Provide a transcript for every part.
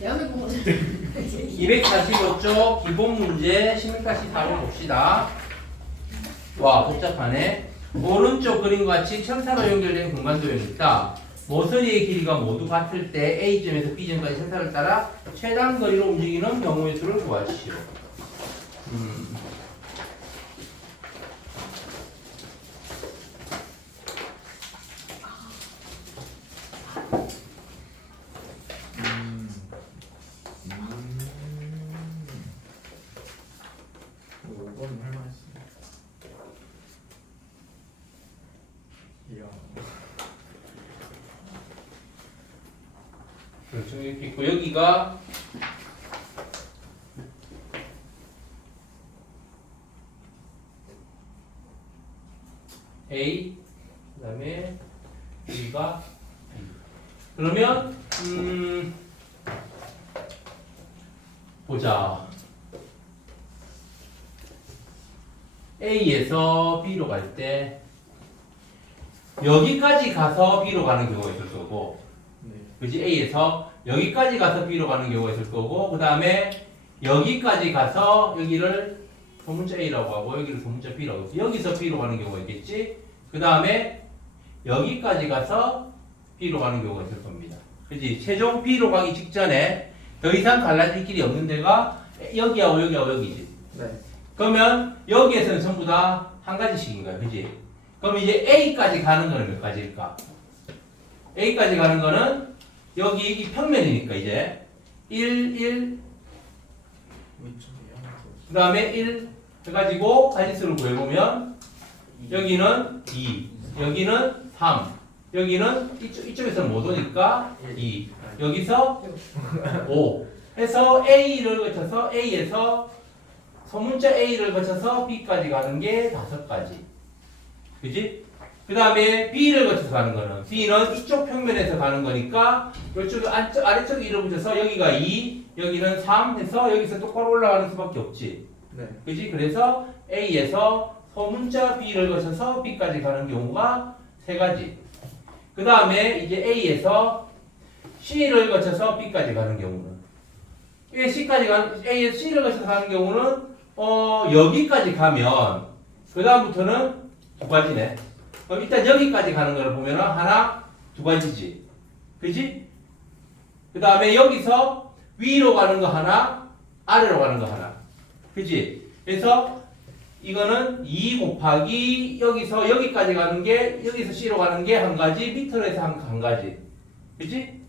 대학을 보고 245쪽 기본 문제 16-4번 봅시다. 와 복잡하네. 오른쪽 그림과 같이 천사로 연결된 공간도형입니다. 모서리의 길이가 모두 같을 때 A점에서 B점까지 천사를 따라 최단 거리로 움직이는 경우의 수를 구하시오. 이거는 할만했어. 이야. 그렇죠. 이렇게 있고 여기가 A 그다음에 여기가 B. 그러면 보자. A에서 B로 갈 때 여기까지 가서 B로 가는 경우가 있을 거고, 네. 그지? A에서 여기까지 가서 B로 가는 경우가 있을 거고, 그 다음에 여기까지 가서 여기를 소문자 A라고 하고 여기를 소문자 B라고 하고 여기서 B로 가는 경우가 있겠지? 그 다음에 여기까지 가서 B로 가는 경우가 있을 겁니다. 그지? 최종 B로 가기 직전에 더 이상 갈라질 길이 없는 데가 여기하고 여기하고 여기지. 네. 그러면 여기에서는 전부 다 한 가지씩인 거야. 그지? 그럼 이제 A까지 가는 거는 몇 가지일까? A까지 가는 거는 여기 이 평면이니까 이제 1, 1, 위쪽이야. 그 다음에 1 해가지고 가지수를 구해보면 여기는 2, 여기는 3, 여기는 이쪽에서는 못 오니까 2, 여기서 5 해서 A를 거쳐서 A에서 소문자 A를 거쳐서 B까지 가는 게 5가지. 그지? 그 다음에 B를 거쳐서 가는 거는 B는 이쪽 평면에서 가는 거니까 이쪽 아래쪽 1을 붙여서 여기가 2, 여기는 3 해서 여기서 똑바로 올라가는 수밖에 없지. 네. 그지? 그래서 A에서 소문자 B를 거쳐서 B까지 가는 경우가 3가지. 그 다음에 이제 A에서 C를 거쳐서 B까지 가는 경우는 A에서 C를 거쳐서 가는 경우는 여기까지 가면 그 다음부터는 2가지네. 그럼 일단 여기까지 가는 걸 보면은 하나, 2가지지. 그지? 그 다음에 여기서 위로 가는 거 하나, 아래로 가는 거 하나. 그지? 그래서 이거는 2 곱하기 여기서 여기까지 가는 게 여기서 C로 가는 게 한 가지, 밑으로 해서 한 가지. 그지?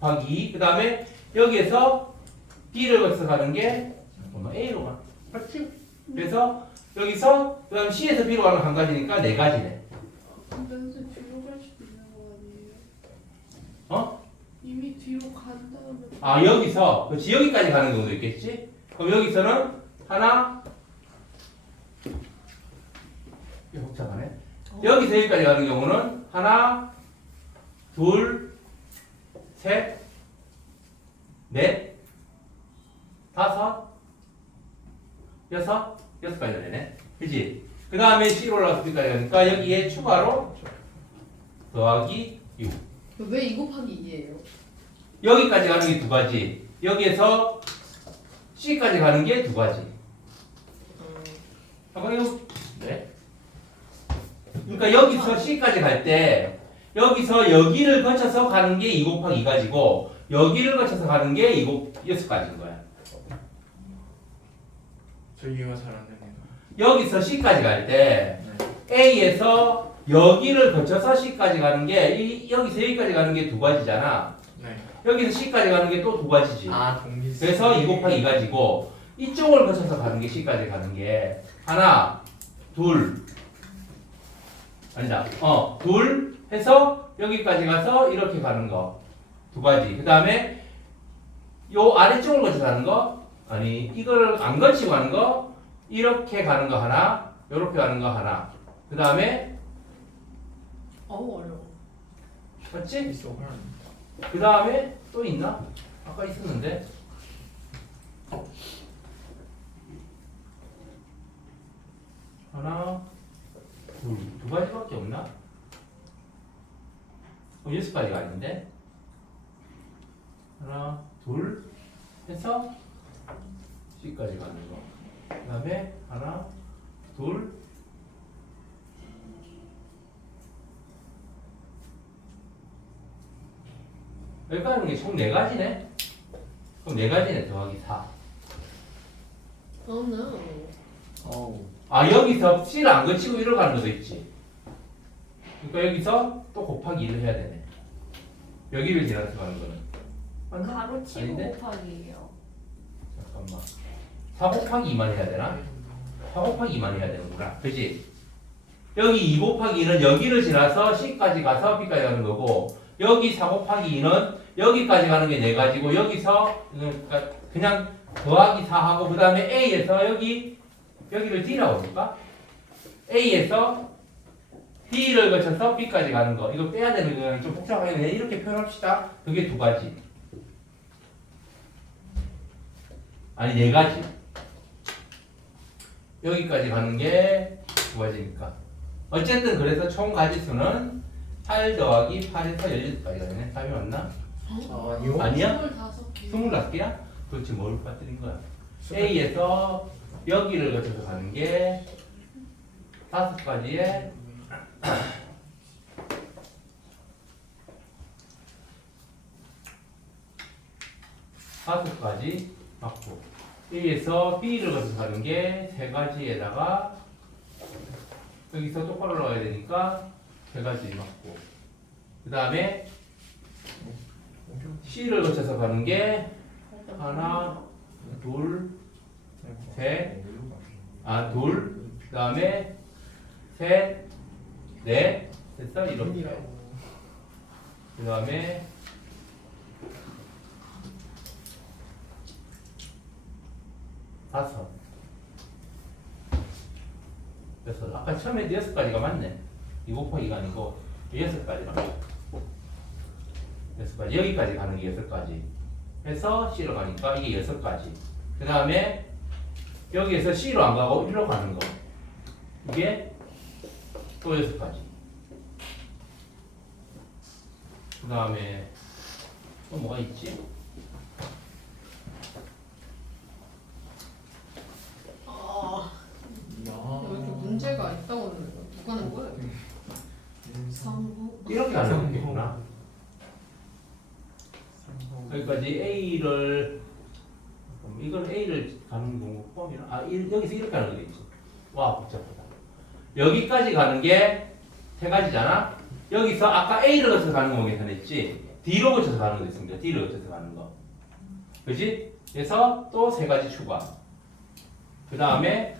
곱하기 2. 그 다음에 여기에서 B를 거쳐서 가는 게 잠깐만 A로 가. 맞지? 그래서 여기서 그 다음에 C에서 B로 가는 한 가지니까 4가지네. 근데 뒤로 갈 수도 있는 거 아니에요? 어? 이미 뒤로 간 다음에 아 여기서 그렇지 여기까지 가는 경우도 있겠지? 그럼 여기서는 하나 이거 복잡하네. 여기서 여기까지 가는 경우는 하나, 둘, 셋, 넷, 다섯, 여섯까지 되네. 그지? 그 다음에 C로 올라가서 B까지 가니까 여기에 추가로 더하기 6. 왜 2 곱하기 2예요? 여기까지 가는 게 2가지. 여기에서 C까지 가는 게 2가지. 잠깐 이거 네. 그러니까 여기서 C까지 갈 때 여기서 여기를 거쳐서 가는 게 2 곱하기 2가지고 여기를 거쳐서 가는 게 6가지인 거야. 저 이해가 잘 안 됩니다. 여기서 C까지 갈 때 A에서 여기를 거쳐서 C까지 가는 게 여기서 여기까지 가는 게 2가지잖아. 네. 여기서 C까지 가는 게 또 2가지지. 아 동기. 그래서 2 곱하기 2가지고 이쪽을 거쳐서 가는 게 C까지 가는 게 하나, 둘 아니다. 둘 해서 여기까지 가서 이렇게 가는 거 2가지. 그 다음에 요 아래쪽을 거쳐서 가는 거 아니 이걸 안 거치고 가는 거 이렇게 가는 거 하나, 요렇게 가는 거 하나. 그 다음에 어우 어려워. 맞지? 있어 헐. 그 다음에 또 있나? 아까 있었는데 하나, 둘, 2가지밖에 없나? 6가지가 아닌데? 하나, 둘 해서 C까지 가는 거. 그 다음에 하나, 둘, 여기까지 하는 게 총 4가지네? 그럼 4가지네 더하기 4. Oh no. 어우. 아 여기서 C를 안 거치고 1을 가는 것도 있지. 그러니까 여기서 또 곱하기 1을 해야 되네. 여기를 지나서 가는 거는. 맞나? 가로치고 아닌데? 곱하기예요. 잠깐만. 4 곱하기 2만 해야 되나? 4 곱하기 2만 해야 되는구나. 그치? 여기 2 곱하기 2는 여기를 지나서 C까지 가서 B까지 가는 거고, 여기 4 곱하기 2는 여기까지 가는 게 4가지고, 여기서 그러니까 그냥 더하기 4하고, 그 다음에 A에서 여기를 D라고 볼까? A에서 D를 거쳐서 B까지 가는 거. 이거 빼야 되는 거는 좀 복잡하게 그냥 이렇게 표현합시다. 그게 2가지. 아니 4가지. 여기까지 가는 게 2가지니까. 어쨌든 그래서 총 가지수는 8 더하기 8에서 16까지 가네. 답이 맞나? 아니요. 아니야? 25개. 25개야? 그렇지, 뭘 빠뜨린 거야? A에서 여기를 거쳐서 가는 게 5가지에 5가지 맞고, A에서 B를 거쳐서 가는 게 3가지에다가 여기서 똑바로 올라가야 되니까 3가지 맞고, 그 다음에 C를 거쳐서 가는 게 하나, 둘, 셋, 둘, 그 다음에 셋, 넷, 됐어? 이렇게. 그 다음에 다섯. 그래서 아까 처음에 6가지가 맞네. 2 곱하기가 아니고 6가지가 6가지. 여기까지 가는 게 6가지. 해서 C로 가니까 이게 6가지. 그 다음에 여기에서 C로 안 가고 1로 가는 거. 이게 또 6가지. 그 다음에 또 뭐가 있지? 아, 야. 왜 이렇게 문제가 있다고 하는 거야? 누가 낸 거야? 상호. 이렇게 가는 거겠구나. 여기까지 A를, 이건 A를 가는 경우 포함이나, 여기서 이렇게 가는 거겠지. 와, 복잡하다. 여기까지 가는 게 3가지잖아? 여기서 아까 A를 거쳐서 가는 거 계산했지? D로 거쳐서 가는 거 있습니다. D를 거쳐서 가는 거. 그지? 그래서 또 3가지 추가. 그 다음에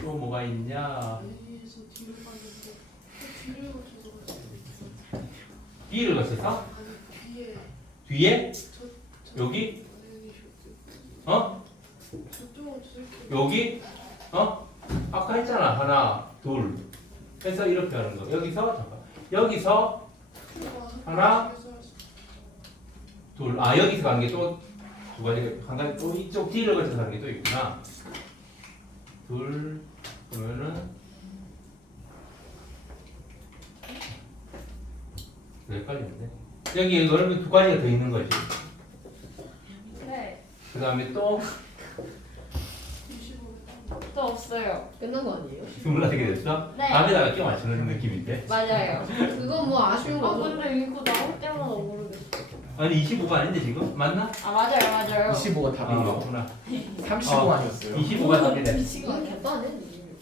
또 뭐가 있냐? A에서 뒤로 갔는데 뒤를 거쳐서 갔어요. B를 거쳐서? 아니 뒤에 뒤에? 저 여기? 아니 어? 저쪽으로 저렇게 여기? 아까 했잖아. 하나, 둘. 해서 이렇게 하는 거. 여기서, 잠깐. 여기서 하나, 둘. 여기서 가는 게 또 2가지. 한 가지, 또 이쪽 D를 거쳐서 가는 게 또 있구나. 둘, 그러면은, 여기까지인데. 여기 그러면 2가지가 더 있는 거지. 네. 그 다음에 또 25개 또 없어요. 끝난 거 아니에요? 24개 됐어? 네. 밤에다가 끼워 맞추는 느낌인데. 맞아요. 그건 뭐 아쉬운 거죠? 근데 이거 나올 때마다 모르겠어. 아니 25가 아닌데 지금? 맞나? 맞아요. 25가 답이에요. 맞구나. 35 아니었어요? 25가 답이네. 이건 개빠네.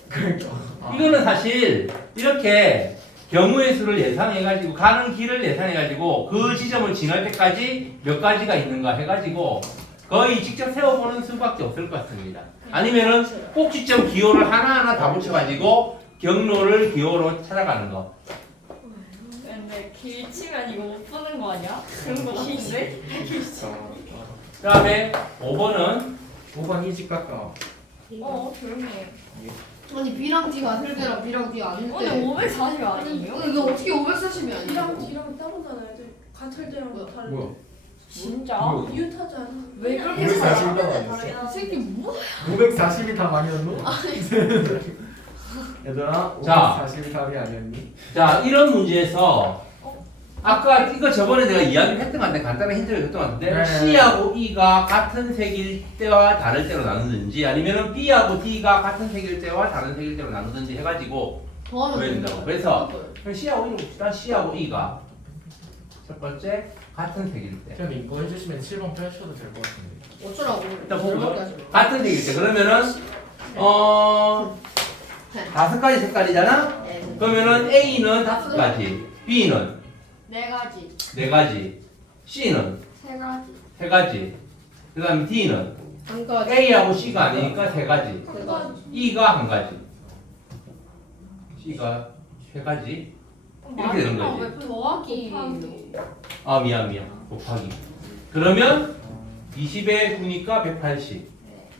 그러니까. 이거는 사실 이렇게 경우의 수를 예상해가지고 가는 길을 예상해가지고 그 지점을 지날 때까지 몇 가지가 있는가 해가지고 거의 직접 세워보는 수밖에 없을 것 같습니다. 아니면은 꼭지점 기호를 하나하나 다 붙여가지고 경로를 기호로 찾아가는 거. 근데 길 치면 이거 못 보는 거 아니야? 그런 거 같은데? 그 다음에 5번은 5번 일찍 깎아. 조용히 해. 아니 B랑 D가 틀대랑 B랑 D가 아닌데. 근데 540 아니에요? 이거 어떻게 540이 아니야? B랑 D랑 따로잖아요. 같을 때랑 다를 뭐야? 때. 진짜? 뭐야? 이웃하지 않아. 왜 그렇게 540 살아? 아니었어? 이 새끼 뭐야? 540이 답 아니었노? 얘들아, 자. 540이 답이 아니었니? 자 이런 문제에서 아까 이거 저번에 내가 이야기를 했던 것 같은데 간단한 힌트를 줬던 것 같은데 네. C하고 E가 같은 색일 때와 다를 때로 나누든지 아니면 B하고 D가 같은 색일 때와 다른 색일 때로 나누든지 해가지고 더하면 왜 된다고? 된다. 그래서 그럼 C하고 E를 봅시다. C하고 E가 첫 번째 같은 색일 때 그냥 이거 해주시면 7번 빼셔도 될 것 같은데. 어쩌라고? 일단 보고 열받게 하지 마. 같은 색일 때 그러면은 다섯 가지 색깔이잖아. 네. 그러면은 A는 다섯 가지, B는 네 가지. 네 가지, C는 세 가지. 세 가지, 그다음에 D는 한 가지. A하고 C가 아니니까 세 가지, 세 가지. E가 한 가지, C가 세 가지. 이렇게 되는 거지. 왜 더하기? 아 미안 곱하기. 그러면 20에 9니까 180.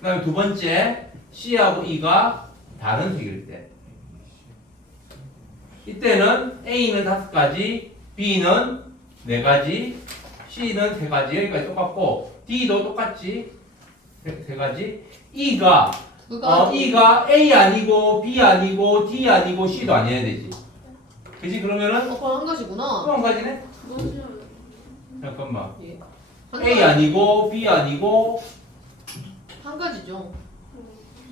그다음에 두 번째 C하고 E가 다른 색일 때. 이때는 A는 다섯 가지, B는 네 가지, C는 세 가지. 여기까지 똑같고 D도 똑같지. 세 가지. E가 E가 A 아니고 B 아니고 D 아니고 C도 아니어야 되지. 그지? 그러면은 그건 한 가지구나. 또 한 가지네. 뭐지? 잠깐만. 예. 한 A 가지. 아니고 B 아니고 한 가지죠.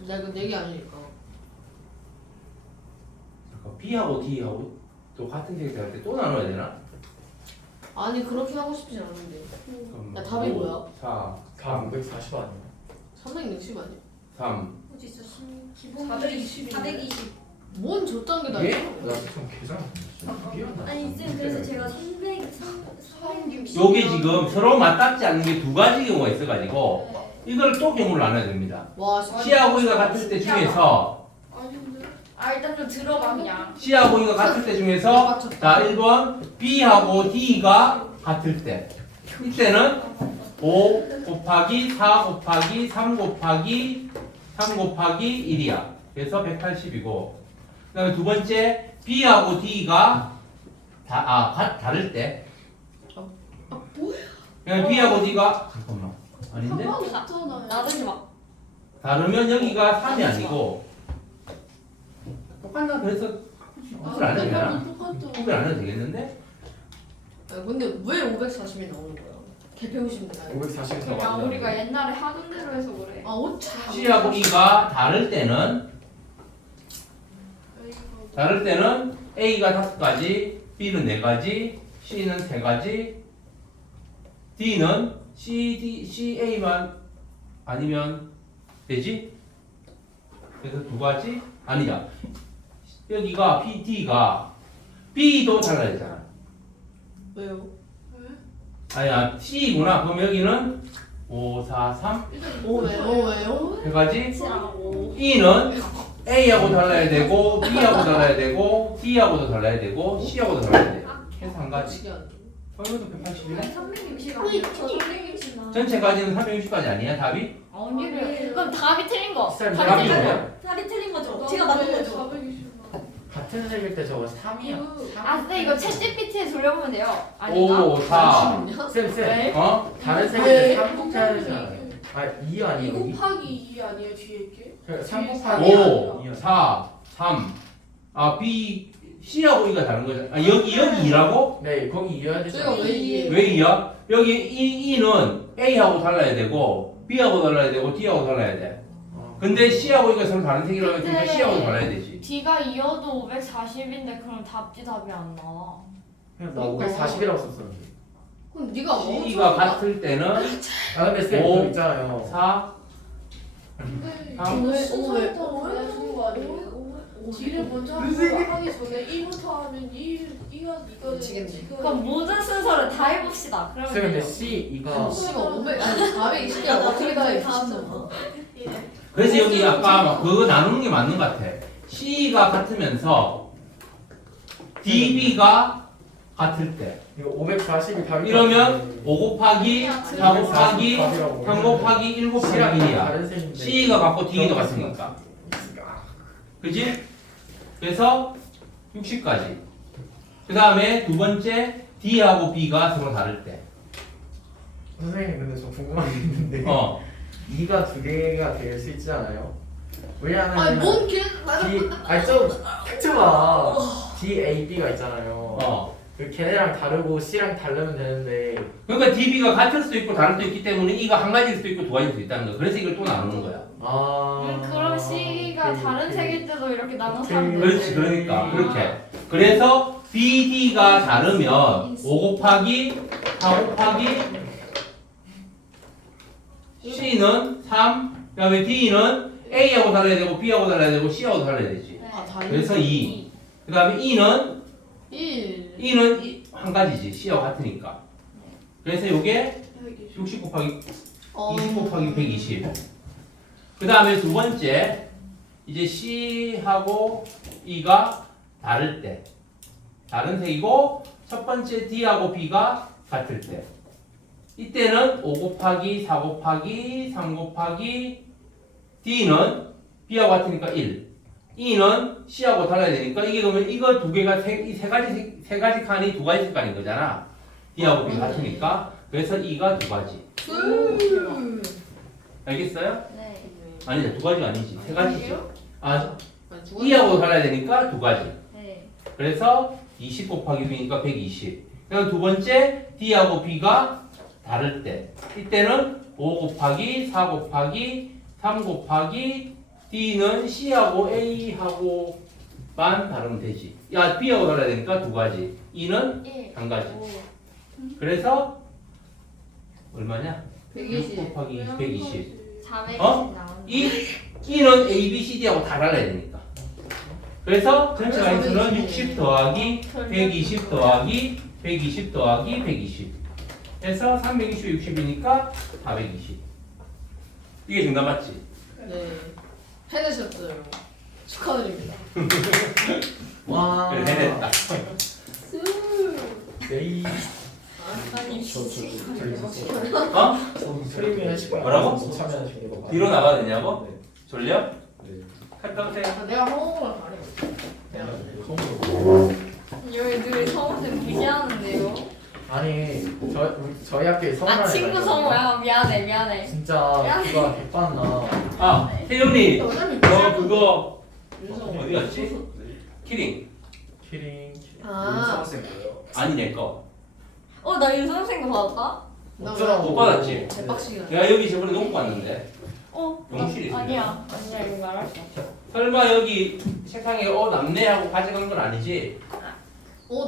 내가 네개 아니니까. 잠깐, B하고 D하고 또 같은 색이 될 때 또 나눠야 되나? 아니 그렇게 하고 싶진 않은데. 잠깐만. 야, 답이 뭐야? 4, 다 540 아니에요? 360 아니야? 3. 어디 있어? 기본 420. 420. 뭔 저딴게다 예? 나 지금 계산 미안하다. 아니 쌤 그래서 제가 360 요게 지금 서로 맞닿지 않는 게 두 가지 경우가 있어가지고 이걸 또 경우를 나눠야 됩니다. 와 C하고 E가 같을 때 중에서 아닌데. 아 일단 좀 들어봐 그냥. C하고 E가 같을 때 중에서 자 1번 B하고 D가 같을 때 이때는 5 곱하기 4 곱하기 3 곱하기 3 곱하기 1이야. 그래서 180이고 그 다음에 두 번째 B하고 D가 다를 때 그냥 B하고 D가 잠깐만 아닌데? 없잖아요. 나누지 마. 다르면 여기가 3이 아니고 똑같나? 그래서 구분 안 해도 되나? 똑같죠. 구분 안 해도 되겠는데? 아, 근데 왜 540이 나오는 거야? 개 배우시면 되나요? 540 더 그냥 많이 우리가 나오는데. 옛날에 하던 대로 해서 그래. 아 오차. C하고 E가 다를 때는 A가 다섯 가지, B는 네 가지, C는 세 가지, D는 CA만 아니면 되지? 그래서 두 가지? 아니다. 여기가 D가 B도 달라야 되잖아. 왜요? 아니야, C구나. 그럼 여기는 5, 4, 3 왜요? 세 가지. 7하고. E는 A하고 달라야 되고 B하고 달라야 되고 D하고도 달라야 되고 C하고도 달라야 돼. 해서 한 가지. 어떻게 안 돼? 이것도 180이네. 360 아니, 아니에요? 저 360 나. 전체까지는 360까지 아니야 답이? 아니 그럼 답이 틀린 거. 쌤, 답이 답이 틀린 거. 뭐야? 살이 틀린 거죠? 제가 맞는 거죠? 420 나. 같은 색일 때 저거 3이야. 아 근데 이거 챗 GPT에 돌려보면 돼요. 아닌가? 5, 4 쌤, 네. 어? 다른 색일 왜? 때 3 곱해야 되잖아요. 아, 2 2 아니에요? 곱하기 2 아니에요 뒤에 게? 3 곱하기 5, 4, 3 B, C하고 E가 다른 거잖아. 아 여기 2라고? 네, 거기 이어야 저희가 되잖아요. 왜 이해? 왜 2야? 여기 E는 A하고 달라야 되고 B하고 달라야 되고 D하고 달라야 돼. 근데 C하고 E가 서로 다른 색이라고 했으니까 근데- C하고 달라야 되지. D가 2여도 540인데 그럼 답이 안 나와. 그냥 나 540이라고 썼었는데. 그럼 네가 C가 같을 때는 아, 근데 쌤, 오. 그거 있잖아요. 4, 근데 아. 이거 왜? 순서부터 보여주는 거 아니에요? 뒤를 먼저 하기 전에 2부터 하면 2가 미치겠네. 지금 그럼 모든 순서를 다 해봅시다. 쌤, 그러면 근데 돼요. C, 2가 C가 500 아니 420이야 어떻게 다 해? 미친놈아. 그래서 여기 아까 막 그거 나누는 게 맞는 것 같아. C가 같으면서 DB가 같을 때. 이거 540이 답이 이러면 5 곱하기 4 곱하기 3 곱하기 1 곱하기 1이야. 다른 색인데. C가 같고 D도 같으니까. 그지? 그래서 60까지. 그 다음에 두 번째 D하고 B가 서로 다를 때. 선생님, 근데 저 궁금한 게 있는데. 어. 2가 두 개가 될 수 있지 않아요? 왜냐하면 아니 뭔 길? D, 아니 좀 팩트가 DAB가 있잖아요. 어. 걔네랑 다르고 C랑 다르면 되는데 그러니까 DB가 같을 수도 있고 다를 수도 있기 때문에 E가 한 가지일 수도 있고 두 가지일 수도 있다는 거야. 그래서 이걸 또 나누는 거야. 그럼 C가 다른 색일 때도 이렇게 나눠서 하면 되지. 그렇지, 그러니까 그렇게. 그래서 BD가 다르면 5 곱하기 4 곱하기 C는 3, 그다음에 D는 A하고 달라야 되고 B하고 달라야 되고 C하고 달라야 되지. 아, 다 그래서 2. 그다음에 E는 1. 한 가지지. C하고 같으니까. 그래서 이게 60 곱하기 20 곱하기 120. 그 다음에 두 번째, 이제 C하고 E가 다를 때. 다른 색이고, 첫 번째 D하고 B가 같을 때. 이때는 5 곱하기 4 곱하기 3 곱하기 D는 B하고 같으니까 1. E는 C하고 달라야 되니까 이게 그러면 이거 두 개가 세 가지 칸이 두 가지 색깔인 거잖아. D하고 B가 같으니까. 그래서 E가 두 가지. 알겠어요? 네. 아니야, 두 가지가 아니지. 세 가지지. 아, 두 E하고 달라야 되니까 두 가지. 네. 그래서 20 곱하기 B니까 120. 그럼 두 번째 D하고 B가 다를 때. 이때는 5 곱하기 4 곱하기 3 곱하기 D는 C하고 A하고만 다르면 되지. 야, B하고 달라야 되니까 두 가지. E는 1. 한 가지. 그래서 얼마냐? 6 120. 곱하기 120. 400이 어? 나오는. E는 A, B, C, D하고 다 달라야 되니까. 그래서 전체 가인수는 60 더하기 120 더하기 120 더하기 120 해서 320, 60이니까 420. 이게 정답 맞지? 네. 해내셨어요. 축하드립니다. 와 그래, 해냈다. 네이 아니, 어? 프리미엄 하실 거야. 뭐라고? 참여하시는 거 봐. 뒤로 나가야 되냐고? 네. 졸려? 네. 갔다 오세요. 내가 허공을 가리고. 여기 늘 성우쌤 무시하는데요. 아니 저희 학교에 성우랑 아, 친구 해가지고 성우야. 미안해. 진짜 그거 개빠나. 아, 태윤이, 어차피 너 그거 윤성. 어디 갔지? 키링. 키링. 아. 아니, 내 거. 나 윤선생 거 받았다? 어쩌라고. 못 받았지? 대박식이다. 내가 여기 저번에 놓고 왔는데. 영실이 있어요. 아니야, 이거 말할 수 없어. 설마 여기 책상에 남네 하고 가져간 건 아니지?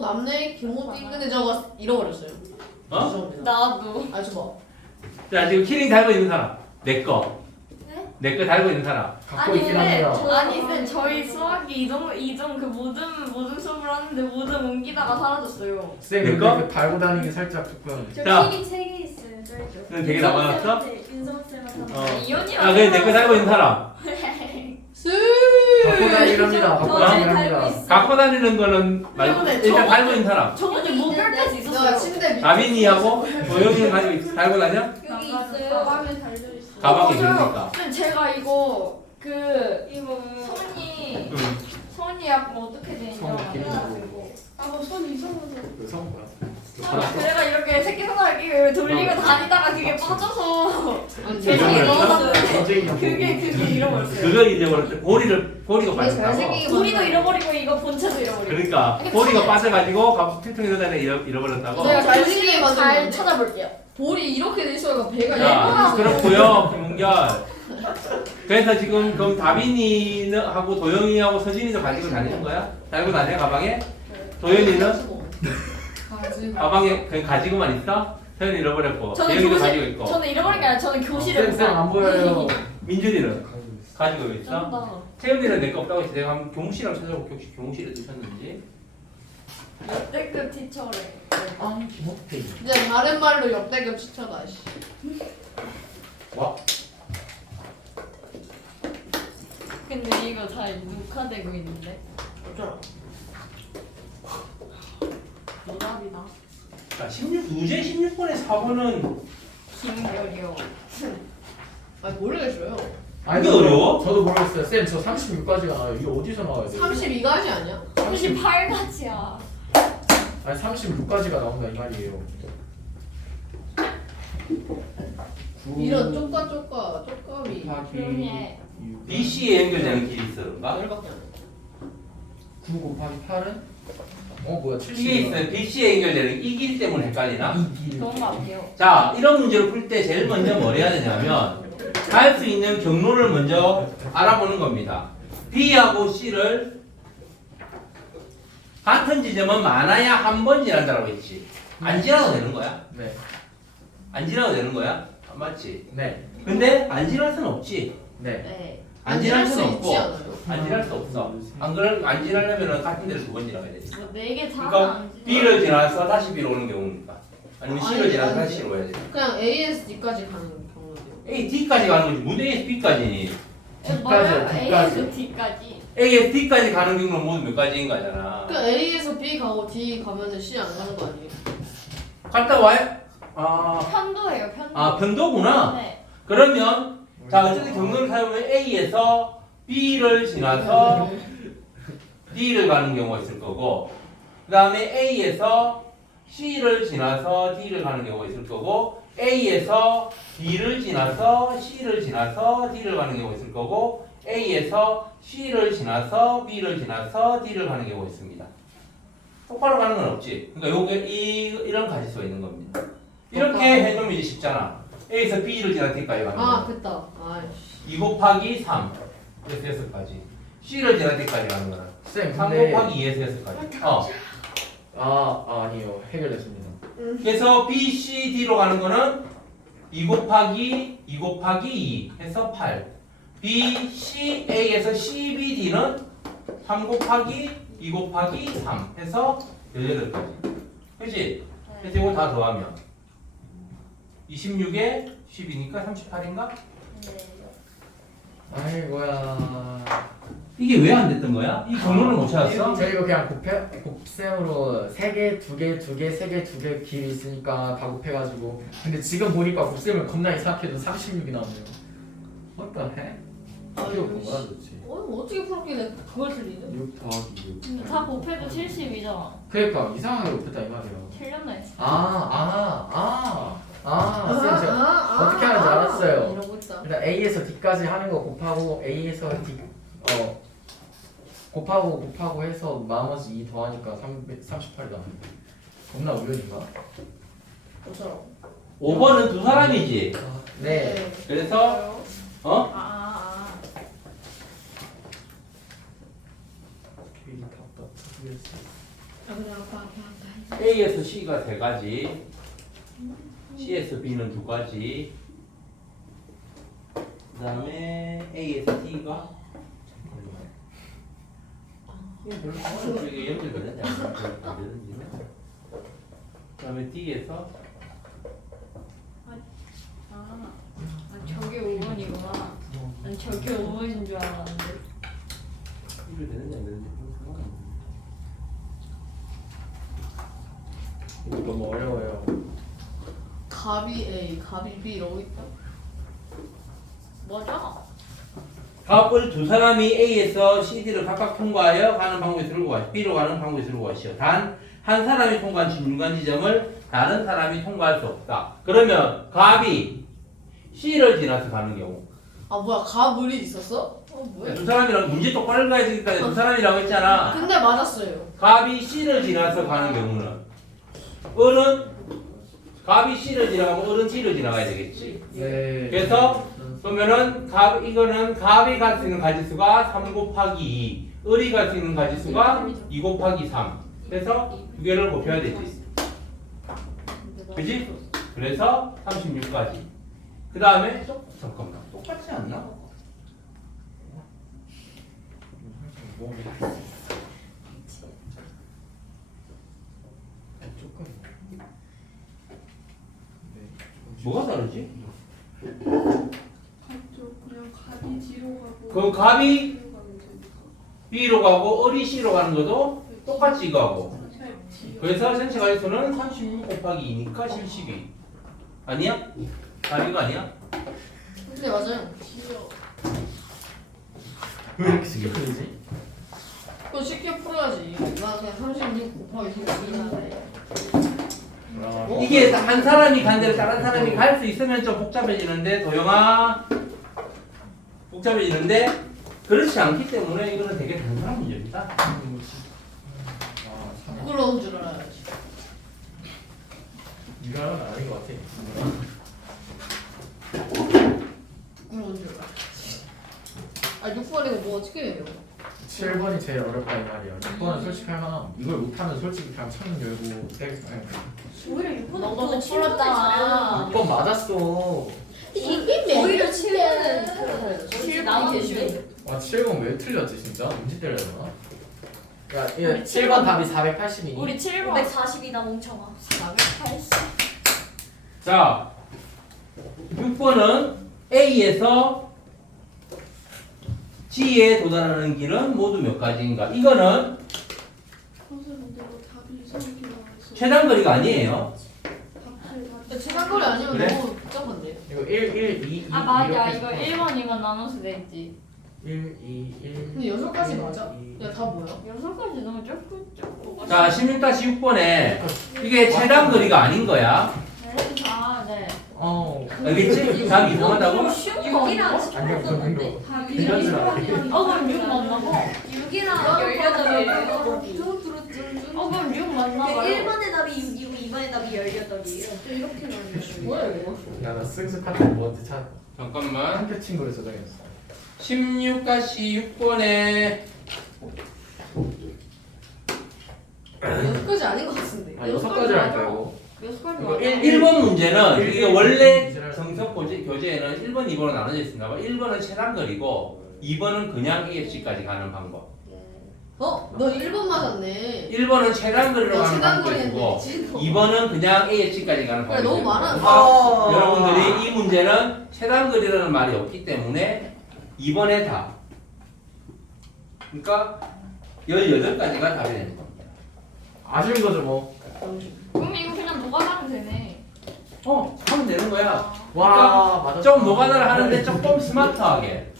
남네 김호띠 근데 저거 잃어버렸어요. 어? 죄송합니다. 나도. 아 저거. 자, 지금 키링 달고 있는 사람. 내 거. 네? 내 거 달고 있는 사람. 갖고 아니 있긴 근데 합니다. 아니 쌤 저희 수학이 이종 그 모든 수업을 하는데 모든 옮기다가 사라졌어요. 쌤 내 여기 거? 그 달고 다니기 살짝 조금. 저 자. 키링 3개 있어요. 저희도. 넌 되게 남아났어? 윤성쌤한테 어. 이현이랑 아, 그래, 내 거 달고 있는 사람. 갖고 다니긴 합니다. 갖고 저 다니긴 달고 합니다. 있어. 갖고 다니는 거는 말고 근데 일단 저거- 달고 있는 사람. 저번에 목요일까지 내가 있었어요. 침대 밑에. 다빈이하고 도영이는 가지고 달고 다녀? 여기 있어요. 가방에 달려있어. 가방에 맞아요. 그러니까. 쌤 제가 이거 이거 손이 응. 약간 어떻게 되냐 손 기름 해가지고 손 이상하다. 성 뭐야? 그래가 이렇게 새끼 손가락 끼고 돌리고 다니다가 그게 빠져서 제 이거 손에 뭐였어? 넣었는데 전쟁이냐? 그게 잃어버렸어요. 그걸 잊어버렸대. 고리가 빠졌다고. 잘생기게 고리도 잃어버리고 이거 본체도 잃어버리고. 그러니까 고리가 빠져가지고 퉁퉁이 넣다가 잃어버렸다고. 제가 제가 잘생기게 교실에 만든 잘 건데. 찾아볼게요. 볼이 이렇게 돼 있어요. 배가 야, 예뻐서. 그렇고요, 김은결. 그래서 지금 그럼 다빈이는 하고 도영이하고 서진이도 가지고 다니는 거야? 달고 다녀 가방에? 도영이는 가방에 그냥 가지고만 있어? 서현이 잃어버렸고 저는 도영이도 가지고 있고 저는 잃어버린 게 아니라 저는 교실에 쌤안 보여요. 민준이는 가지고 있어? 쩐다. 태연이는 내 거 없다고 했지. 내가 한번 교무실을 찾아볼게. 혹시 교무실에 두셨는지. 역대급 티처래. 아 김호태. 이제 다른 말로 역대급 추천다. 씨. 와. 근데 이거 다 녹화되고 있는데. 어쩌라. 노답이다. 자, 16, 유제 16번의 4번은 김결이요. 아 모르겠어요. 이게 어려워? 저도 모르겠어요. 쌤 저 36까지가 나와요. 이게 어디서 나와야 돼요? 32가지 아니야? 38가지야. 아니 36까지가 나온다 이 말이에요. 이런 쪼까미. 조용히 해. BC에 연결되는 길이 있어 그런가? 9 곱하기 8은 뭐야 이게 70. 있어요. BC에 연결되는 이 길 때문에 헷갈리나? 그런 거 같아요. 자, 이런 문제를 풀 때 제일 먼저 뭘 해야 되냐면 갈 수 있는 경로를 먼저 알아보는 겁니다. B하고 C를 같은 지점은 많아야 한 번 지난다라고 했지. 안 지나도 되는 거야? 네. 안 지나도 되는 거야? 맞지? 네. 근데 안 지날 수는 없지. 네. 네. 안 지날 수는 수 없고 있지 않아요? 안 지날 수 없어. 안 지나려면 같은 데를 두 번 지나가야 되지. 네개 다. 그러니까 B를 지나서 다시 B로 오는 경우니까. 아니면 C를 아니, 지나서 아니. 다시 C로 와야 돼. 그냥 A에서 D까지 가는 경우도요. A, D까지 가는 거지. 문제 A에서 B까지니. 뭐야? D까지. A에서 D까지. A에서 D까지 가는 경우는 모두 몇 가지인 거잖아. 그냥 A에서 B 가고 D 가면은 C 안 가는 거 아니에요? 갔다 와요? 아, 편도예요, 편도. 아 편도구나. 네. 그러면 자 어쨌든 경로를 사용하면 A에서 B를 지나서 D를 가는 경우가 있을 거고, 그 다음에 A에서 C를 지나서 D를 가는 경우가 있을 거고, A에서 B를 지나서 C를 지나서 D를 가는 경우가 있을 거고, A에서 C를 지나서 B를 지나서 D를 가는 경우가 있습니다. 똑바로 가는 건 없지. 그러니까 요게 이런 가지수가 있는 겁니다. 이렇게 해놓으면 이제 쉽잖아. A에서 B를 지나서 D까지 가는 아 거. 됐다. 아이씨. 2 곱하기 3. 그래서 6까지. C를 지나서 D까지 가는 거는 쌤 3 근데 곱하기 2에서 6까지. 아니요 해결됐습니다. 그래서 B, C, D로 가는 거는 2 곱하기 2 해서 8. B, C, A에서 C, B, D는 3 곱하기 2 곱하기 3 해서 18까지. 그치? 그래서 이거 다 더하면 26에 10이니까 38인가? 아이고야. 이게 왜 안 됐던 거야? 이 경로를 못 찾았어? 제가 이거 그냥 곱셈으로 3개, 2개, 2개, 3개, 2개 길이 있으니까 다 곱해가지고. 근데 지금 보니까 곱셈을 겁나 이상하게도 36이 나오네요. What the heck? 이거 뭐라 그랬지? 어떻게 풀었길래 그걸 틀리죠? 6 더하기 6. 근데 다 곱해도 70이잖아. 그러니까 이상하게 곱했다 이 말이에요. 틀렸나 했어. 쌤 제가 어떻게 하는지 알았어요. 이러고 있다. 일단 A에서 D까지 하는 거 곱하고 A에서 D 곱하고 해서 나머지 2 더하니까 38이 나옵니다. 겁나 우연인가? 저처럼. 5번은 두 사람이지. 네. 그래서 A에서 C가 3가지, C에서 B는 2가지, 그 다음에 A에서 D가 이게 별로 이게 연결되는지 안 되는지는, 그 다음에 D에서 저게 5번이구나. 난 저게 5번인 줄 알았는데. 연결되는지 안 되는지 별로 상관없는데. 이거 너무 어려워요. 갑이 A, 갑이 B 이러고 있다. 맞아. 값을 두 사람이 A에서 CD를 각각 통과하여 가는 방법이 들고 가시오. B로 가는 방법이 들고 가시오. 단 한 사람이 통과한 중간 지점을 다른 사람이 통과할 수 없다. 그러면 갑이 C를 지나서 가는 경우. 아 뭐야 갑을이 있었어? 뭐야? 두 사람이랑 문제 똑바로 가야 되니까 두 사람이라고 했잖아. 근데 맞았어요. 갑이 C를 지나서 가는 경우는 갑이 C를 지나가면 을은 D를 지나가야 되겠지. 네. 그래서 그러면은 이거는 갑이 갈 수 있는 가지수가 3 곱하기 2, 을이 갈 수 있는 가지수가 2 곱하기 3. 그래서 두 개를 곱해야 되지. 그지? 그래서 36까지. 그 다음에 잠깐만 똑같지 않나? 뭐가 다르지? 그냥 갑이 D로 가고 그 갑이 B로 가면 되니까. B로 가고 을이 C로 가는 것도 똑같이 이거하고. 어차피 D요. 그래서 전체 가지수는 36 곱하기 2니까 72. 아니야? 이거 아니야? 근데 맞아요. D요. 왜 이렇게 쉽게 풀리지? 그거 쉽게 풀어야지. 나 그냥 36 곱하기 32인데. 이게 한 사람이 간 데를 다른 사람이 갈 수 있으면 좀 복잡해지는데, 도영아, 복잡해지는데 그렇지 않기 때문에 이거는 되게 단순한 문제입니다. 부끄러운 줄 알아야지. 네가 하는 건 아닌 것 같아. 부끄러운 줄 알아야지. 아 6번이고 뭐 어떻게 해요? 7번이 제일 어렵다 이 말이야. 6번은 솔직히 할 만함. 이걸 못하면 솔직히 그냥 창문 열고 빼겠어. 오히려 6번은 너무 풀었다. 6번 맞았어. 오히려 7번은 7번 계시네. 와 7번 왜 틀렸지 진짜? 음식 때려야 되나? 야, 우리 7번 답이 480이니? 우리 7번 540이다 멍청아. 480. 자, 6번은 A에서 G에 도달하는 길은 모두 몇 가지인가? 이거는 선생님 내가 답이 이상하게 나와있어. 최단 거리가 아니에요. 지난거리 아니면 그래? 너무 복잡한데. 이거 1, 1, 2, 2 아 맞아 이렇게 이거 해서 1번 이건 나눠서 돼 있지. 1, 2, 1 근데 6가지 맞아? 2, 야 다 뭐야? 6가지 너무 조금. 자, 16-6번에 이게 최단 거리가 아닌 거야. 아 네. 알겠지? 답이 이상하다고? 6이랑 아니야, 그건 데 이런 줄 알아. 그럼 6 맞나 봐. 6이랑 18이에요. 그럼 6 맞나 봐요. 1번의 답이 6이고 2번의 답이 18이에요. 이렇게 나뉘었어. 뭐야 이거? 나는 쓱쓱 하는 뭔지 찾 잠깐만. 한표 친구를 저장했어. 16-6번에 6가지 아닌 것 같은데. 아 6가지 할까 이거? 6가지 이거 맞아. 1번 문제는 일, 이게 일, 원래 일, 정석 교재에는 1번, 2번으로 나눠져 있습니다. 1번은 최단 거리고 2번은 그냥 AFC까지 가는 방법. 어? 너 1번 맞았네. 1번은 최단 거리로 야, 가는 최단 방법이고 거리였네. 2번은 그냥 AFC까지 가는 그래, 방법이고. 너무 많아. 그래서 여러분들이 이 문제는 최단 거리라는 말이 없기 때문에 2번에 답. 그러니까 18가지가 답이 되는 겁니다. 아쉬운 거죠 뭐. 그럼 이거 그냥 노가다면 되네. 하면 되는 거야. 와 맞았어. 좀 노가다를 하는데 조금 스마트하게.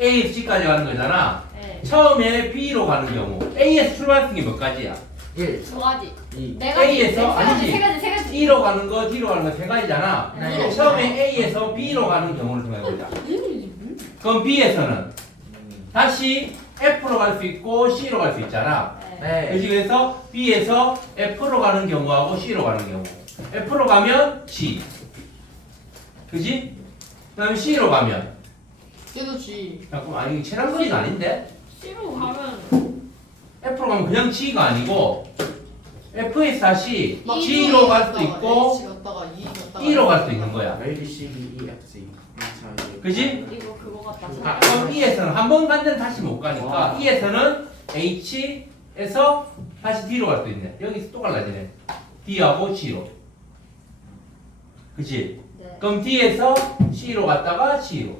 AFC까지 가는 거잖아. 네. 처음에 B로 가는 경우 A에서 출발하는 게 몇 가지야? 1, 2가지. 2, 네 가지. A에서 아니지. 세 가지. E로 가는 거, D로 가는 거 세 가지잖아. 네. 처음에 A에서 B로 가는 경우를 생각해보자. 그럼 B에서는 다시 F로 갈 수 있고 C로 갈 수 있잖아. 네. 그지? 그래서 B에서 F로 가는 경우하고 C로 가는 경우. F로 가면 G. 그지? 그 다음에 C로 가면. 얘도 G. 잠깐만, 이게 최단 거리가 아닌데? C로 가면 F로 가면 그냥 G가 아니고 F에서 다시 막 G로 갈 수도 H 있고 갔다가 E 갔다가 E로 갈 수도 있는 거야. A, B, C, D, E, F, G. 자, 이제 그지? 이거 그거 같다. 아, 그럼 E에서는 한 번 간 데는 다시 못 가니까 와. E에서는 H에서 다시 D로 갈 수 있네. 여기서 또 갈라지네. D하고 G로. 그치? 네. 그럼 D에서 C로 갔다가 G로.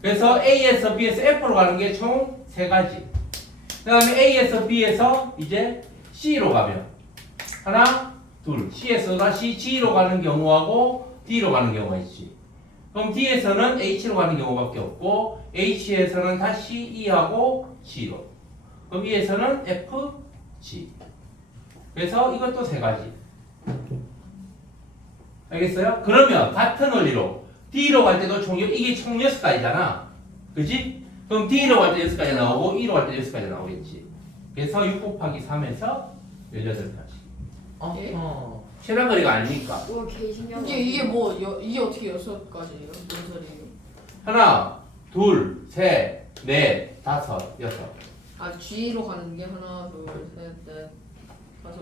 그래서 A에서 B에서 F로 가는 게 총 3가지. 그 다음에 A에서 B에서 이제 C로 가면 하나, 둘. C에서 다시 G로 가는 경우하고 D로 가는 경우가 있지. 그럼 D에서는 H로 가는 경우밖에 없고 H에서는 다시 E하고 G로. 그럼 E에서는 F, G. 그래서 이것도 3가지. 알겠어요? 그러면 같은 원리로 D로 갈 때도 이게 총 6가지잖아. 그지? 그럼 D로 갈 때 6가지 나오고 E로 갈 때 6가지 나오겠지. 그래서 6 곱하기 3에서 18가지. 최단 거리가 아니니까. 오, 개 신기하다. 이게 뭐 이게 어떻게 6가지예요? 뭔 소리예요? 하나, 둘, 셋, 넷, 다섯, 여섯. 아 G로 가는 게 하나, 둘, 셋, 넷, 다섯,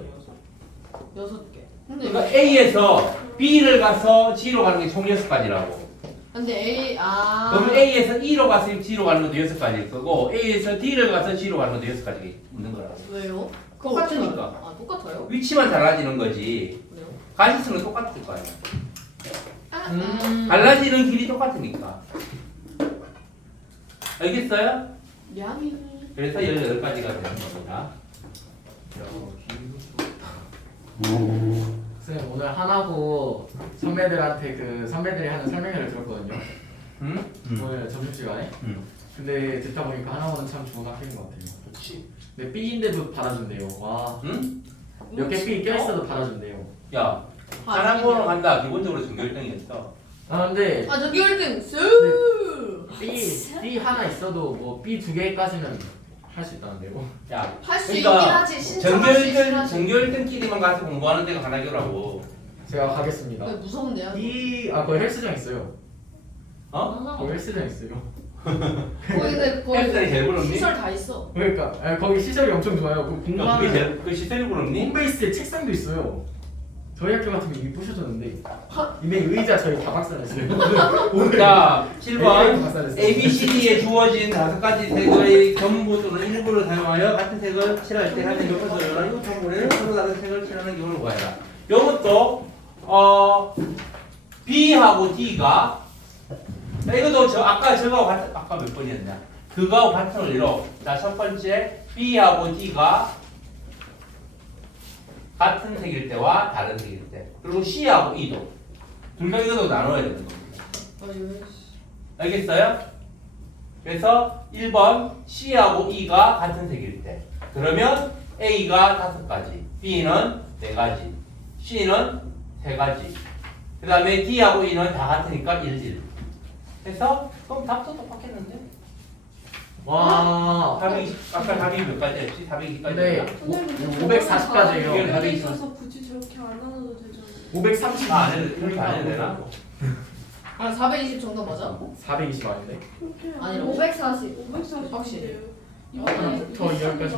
여섯 개. 근데 그러니까 A에서 B를 가서 G로 가는 게 총 6가지라고. 근데 그럼 A에서 E로 가서 G로 가는 것도 6가지일 거고 A에서 D를 가서 G로 가는 것도 6가지 있는 거라고. 왜요? 그거 똑같으니까. 아 똑같아요? 위치만 달라지는 거지. 왜요? 가지수는 똑같을 거 아니야. 음. 갈라지는 길이 똑같으니까. 알겠어요? 야미. 그래서 18가지가 되는 겁니다. 쌤 오늘 하나고 선배들한테 선배들이 하는 설명회를 들었거든요. 응? 오늘 점심시간에. 응. 근데 듣다 보니까 하나고는 참 좋은 학교인 것 같아요. 그렇지. 근데 B인데도 받아준대요. 와. 응? 몇 개 B 껴있어도 받아준대요. 야, 하나고로 간다. 기본적으로 전교 1등이었어. 아 근데 아 저기 1등 수. B 하나 있어도 뭐 B 2개까지는 할 수 있다는데요. 야, 할 수 그러니까 있긴 하지. 신청할 수 있긴 전교 하지. 1등끼리만 가서 공부하는 데가 관악이라고. 제가 가겠습니다. 근데 무섭네요. 거기 헬스장 있어요. 어? 거기 헬스장 있어요. 거기는 헬스장이 제일 부럽니? 시설 다 있어. 그러니까 거기 시설이 엄청 좋아요. 그 그게 공부하는 제일 그 시설이 부럽니? 홈베이스에 책상도 있어요. 저희 학교 같은 게 이미 부셔졌는데 이미 의자 저희 다 박살냈어요. 오늘 자, 다 7번 박살냈어요. ABCD에 주어진 5가지 색의 전부 또는 일부를 사용하여 같은 색을 칠할 때 하는 요소들은 이거 전부를 서로 다른 색을 칠하는 경우를 구하라. 요것도 B하고 D가 이것도 아까 저거하고 같은 아까 몇 번이었냐? 그거하고 같은 원리로 자, 첫 번째 B하고 D가 같은 색일 때와 다른 색일 때 그리고 C하고 E도 둘 다 이것도 나눠야 되는 겁니다. 알겠어요? 그래서 1번 C하고 E가 같은 색일 때 그러면 A가 5가지 B는 4가지 C는 3가지 그 다음에 D하고 E는 다 같으니까 1, 1 해서 그럼 답도 똑같겠는데? 와. 답이 아까 답이 몇 가지였지? 420가지였나? 네. 540까지예요. 이건 답이 있어서 굳이 저렇게 안 하셔도 되잖아. 530. 안 해도 이렇게 안 해도 되나? 아, 420 정도 맞아? 420 아닌데? 아니, 540. 540 확실히. 더 2열까지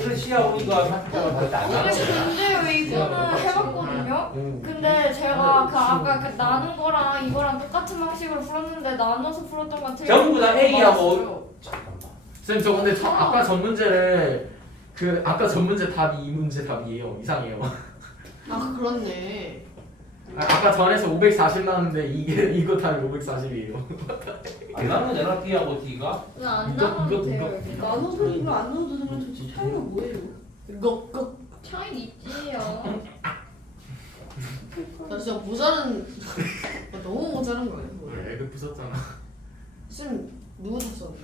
이런 C하고 E가 같은 다 나눠 근데 이거는 해봤거든요. 근데 제가 그 아까 그 나눈 거랑 이거랑 똑같은 방식으로 풀었는데 나눠서 풀었던 것 같아요. 전부 다 A하고 잠깐만 쌤, 저 근데 아까 전 문제를 아까 전 문제 답이 이 문제 답이에요. 이상해요. 아, 그렇네. 아까 전에서 540 나왔는데 이거 답이 540이에요. 안 나누면 되나? D하고 D가? 왜안 이거, 나가도 이거, 돼요? 이거. 나눠도 되는 거안 나눠도 되는 거 도대체 차이가 뭐예요? 이거 차이 있지요. 나 진짜 모자란 나 너무 모자란 거예요. 애가 부쉈잖아. 쌤 누구 탔었는데?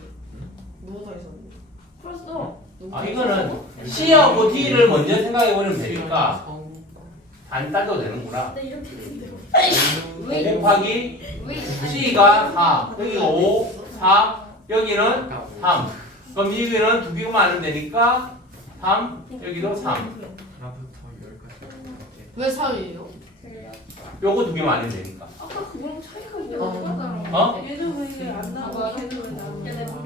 누구 타 있었는데? 풀었어. 아 이거는 C하고 D를 먼저 생각해보면 되니까 안 따도 되는구나. 근데 이렇게 된대요. 5 곱하기 C가 4 여기가 5, 4 여기는 3 그럼 여기는 2개만 하면 되니까 3 여기도 3 하나부터 10까지. 왜 3이에요? 요거 2개만 하면 되니까 아까 그거랑 차이가 어? 얘는 왜 안 나와? 걔는 왜 나와?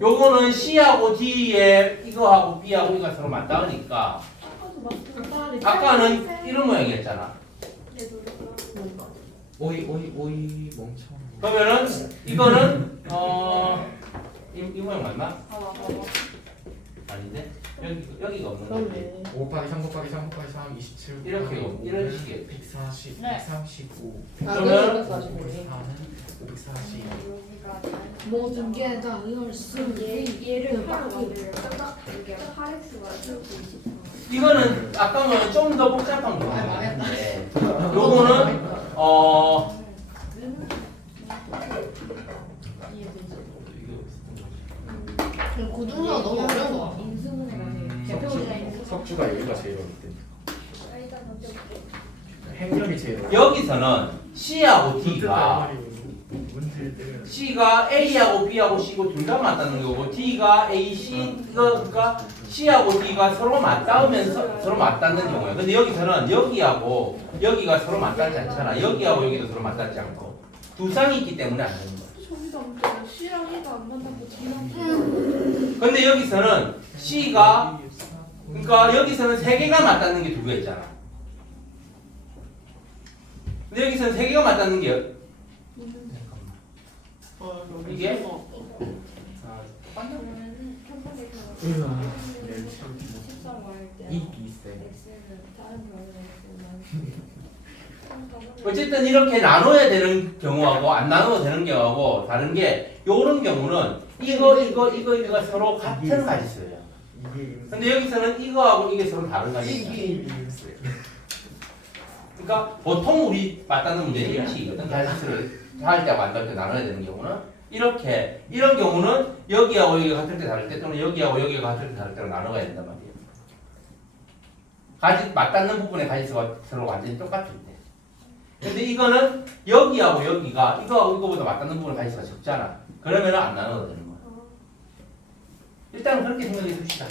요거는 C하고 D에 이거하고 B하고 이거 서로 맞닿으니까 아까는 이런 모양이었잖아. 오이 멍청. 그러면은 이거는 이 모양 맞나? 아닌데 여기가 없는 건데. 그렇네. 5 곱하기 3 곱하기 3 곱하기 3 27 이렇게 곱하기 이런 5는 식의 140 네. 135 아, 그러면 4는 540 모든 게 다 열심히 얘를 하루 만들려면 이게 8x가 이거는 아까는 좀 더 복잡한 거 같은데 요거는 그냥 고등어가 너무 어려운 거 같아. 석주가 여기가 제일 어렵대. 행렬이 제일 어렵대. 여기서는 C하고 D가 문제들. C가 A하고 B하고 C고 둘 다 맞닿는 거고 D가 A, C 그러니까 C하고 D가 서로 맞닿으면서 서로 맞닿는 경우야. 근데 여기서는 여기하고 여기가 서로 맞닿지 않잖아. 여기하고 여기도 서로 맞닿지 않고 두 쌍이 있기 때문에 안 되는 거야. 저기도 안 돼. C랑 E가 안 만나고 D랑 근데 여기서는 C가 그러니까 여기서는 세 개가 맞닿는 게 2개 있잖아. 근데 여기서는 세 개가 맞닿는 게 이게 이 비세. 어쨌든 이렇게 나눠야 되는 경우하고 안 나눠도 되는 경우하고 다른 게 요런 경우는 이거가 서로 같은 가지수예요. 근데 여기서는 이거하고 이게 서로 다른 가지수예요. 그러니까 보통 우리 맞닿는 문제는 일치거든. 가지수를 할 때하고 안 할 때 나눠야 되는 경우는 이렇게 이런 경우는 여기하고 여기가 같을 때 다를 때 또는 여기하고 여기가 같을 때 다를 때로 나눠가야 된단 말이에요. 맞닿는 부분의 가지수가 서로 완전히 똑같을 때. 근데 이거는 여기하고 여기가 이거하고 이거보다 맞닿는 부분의 가지수가 적잖아. 그러면은 안 나눠도 되는 거야. 일단 그렇게 생각해 봅시다.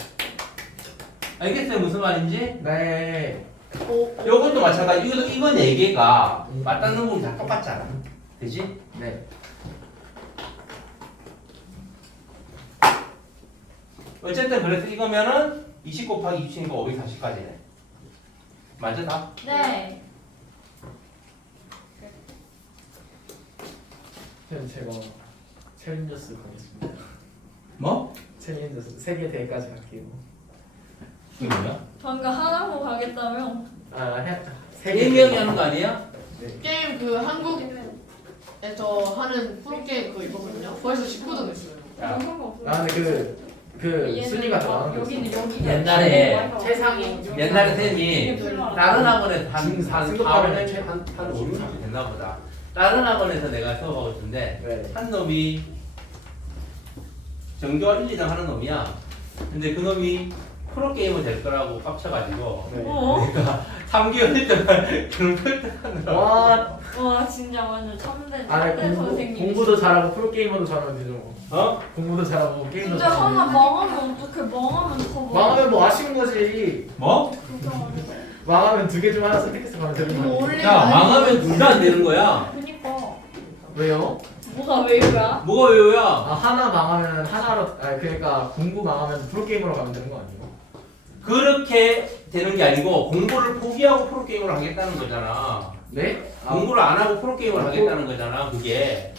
알겠어요? 무슨 말인지? 네. 요것도 마찬가지. 이거 4개가 맞닿는 부분이 다 똑같잖아. 그지? 네. 어쨌든 그래서 이거면은 20 곱하기 27이니까 540까지네. 맞아 다? 네. 그럼 제가 챌린저스 가겠습니다. 뭐? 챌린저스 3개 대까지 갈게요. 이게 뭐야? 방금 하나로 가겠다며? 세 1명이 하는 거 아니야? 게임 그 한국에서 하는 프로게임 그 이거거든요. 벌써 19등 했어요. 야, 근데 그 순위가 더 나오는 거 여기는 있어. 여기. 옛날에 최상위 옛날에 쌤이 다른 학원에서 한 승급하면 4, 한 5, 6년 됐나 보다. 다른 학원에서 내가 수업하고 있는데 네. 한 놈이 전교 1, 2등 하는 놈이야. 근데 그 놈이 프로게이머 될 거라고 깝쳐가지고 네. 내가 3개월 동안 그런 하느라고 와. 와 진짜 완전 참된 선생님. 공부도 잘하고 프로게이머도 잘하면 되죠. 공부도 잘하고 게임도 진짜 하나 잘하고. 망하면 어떡해? 망하면 더 망하면 뭐 아쉬운 거지. 뭐? 망하면 2개 중 하나 선택해서 가면 되는 이거 거 원래 야 망하면 둘 다 안 되는 거야. 그니까 왜요? 뭐가 왜요야? 뭐가 왜요야? 하나 망하면 하나로 그러니까 공부 망하면 프로게이머로 가면 되는 거 아니에요? 그렇게 되는 게 아니고 공부를 포기하고 프로게이머를 하겠다는 거잖아. 네? 공부를 안 하고 프로게이머를 하겠다는 거잖아. 그게.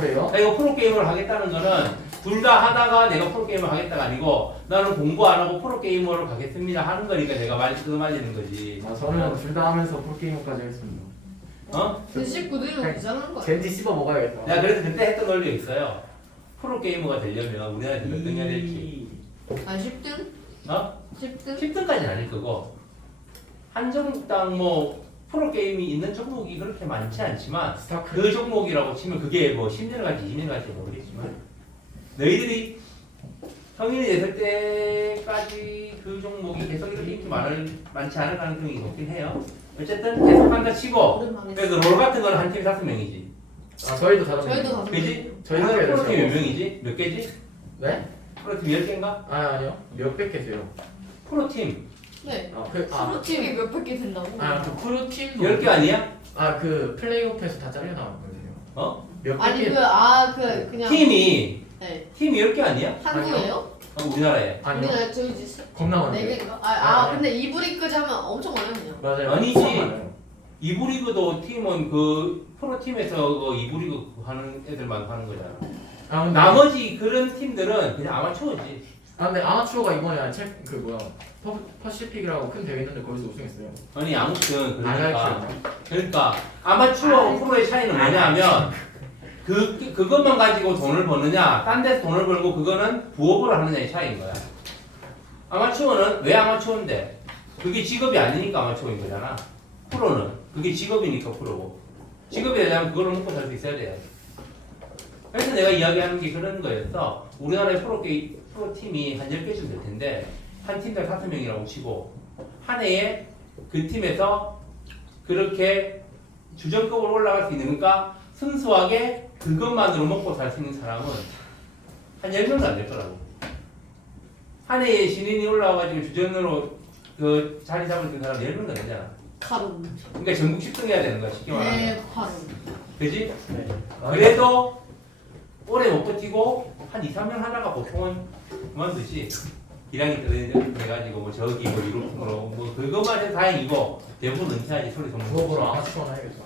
그래요? 내가 프로게이머를 하겠다는 거는 둘 다 하다가 내가 프로게이머를 하겠다가 아니고 나는 공부 안 하고 프로게이머로 가겠습니다 하는 거니까 내가 말 끊어말리는 거지. 저는 둘 다 하면서 프로게이머까지 했습니다. 어? 그 19등이면 괜찮은 거야. 젠지 씹어 먹어야겠다. 내가 그래서 그때 했던 논리가 있어요. 프로게이머가 되려면 우리나라에서 몇 등 해야 될지. 아 10등? 어? 10등? 10등까지는 아닐 거고 한정당 뭐 프로게임이 있는 종목이 그렇게 많지 않지만 스타크. 그 종목이라고 치면 그게 뭐 10년 갈지 20년 갈지 모르겠지만 너희들이 성인이 됐을 때까지 그 종목이 계속 이렇게 인기 많지 않을 가능성이 높긴 해요. 어쨌든 계속 한다 치고 오랜만에 그래서 롤 같은 거는 한 팀 5명이지. 저희도 다섯 저희도 명. 다섯 그지? 저희 오늘 학교에서 프로팀 몇 명이지? 몇 개지? 네? 프로팀 10개인가? 아니요. 몇백 개 돼요. 프로팀 네. 프로팀이 몇백 개 된다고? 그 프로팀도 10개 아니야? 그 플레이오프에서 다 잘려 나왔거든요. 어? 몇백 아니 개. 그냥 팀이 네. 10개 아니야? 한국이에요? 우리나라에. 아니요. 우리나라 저희 집 겁나 많아요. 4개인가? 네. 근데 이브리까지 하면 엄청 많거든요. 맞아요. 아니지. 엄청 많아요. 이브리그도 팀은 그 프로팀에서 그 이브리그 하는 애들만 하는 거잖아. 근데 나머지 그런 팀들은 그냥 아마추어지. 근데 아마추어가 이번에 퍼시픽이라고 큰 대회 있는데 거기서 우승했어요. 아니 아무튼 알겠어요. 그러니까 아마추어하고 프로의 차이는 뭐냐면 그것만 가지고 돈을 버느냐, 딴 데서 돈을 벌고 그거는 부업으로 하느냐의 차이인 거야. 아마추어는 왜 아마추어인데? 그게 직업이 아니니까 아마추어인 거잖아. 프로는 그게 직업이니까 프로고. 직업이 되려면 그걸로 먹고 살 수 있어야 돼. 그래서 내가 이야기하는 게 그런 거였어. 우리나라의 프로팀이 한 10개쯤 될 텐데 한 팀당 5명이라고 치고 한 해에 그 팀에서 그렇게 주전급으로 올라갈 수 있는, 그러니까 순수하게 그것만으로 먹고 살 수 있는 사람은 한 10명도 안 될 거라고. 한 해에 신인이 올라와가지고 주전으로 그 자리 잡을 수 있는 사람 10명도 안 되잖아. 가룸. 그러니까 전국 10등 해야 되는 거야, 쉽게 말하면. 네, 가룸. 그지? 네. 그래도 오래 못 버티고 한 2, 3년 하다가 보통은 그만두지. 기량이 떨어져가지고 뭐 저기 뭐 이렇게로 뭐 그것만 해도 다행이고 대부분 은퇴하지. 소리 전문. 그거보러 아마추어나 해야겠죠.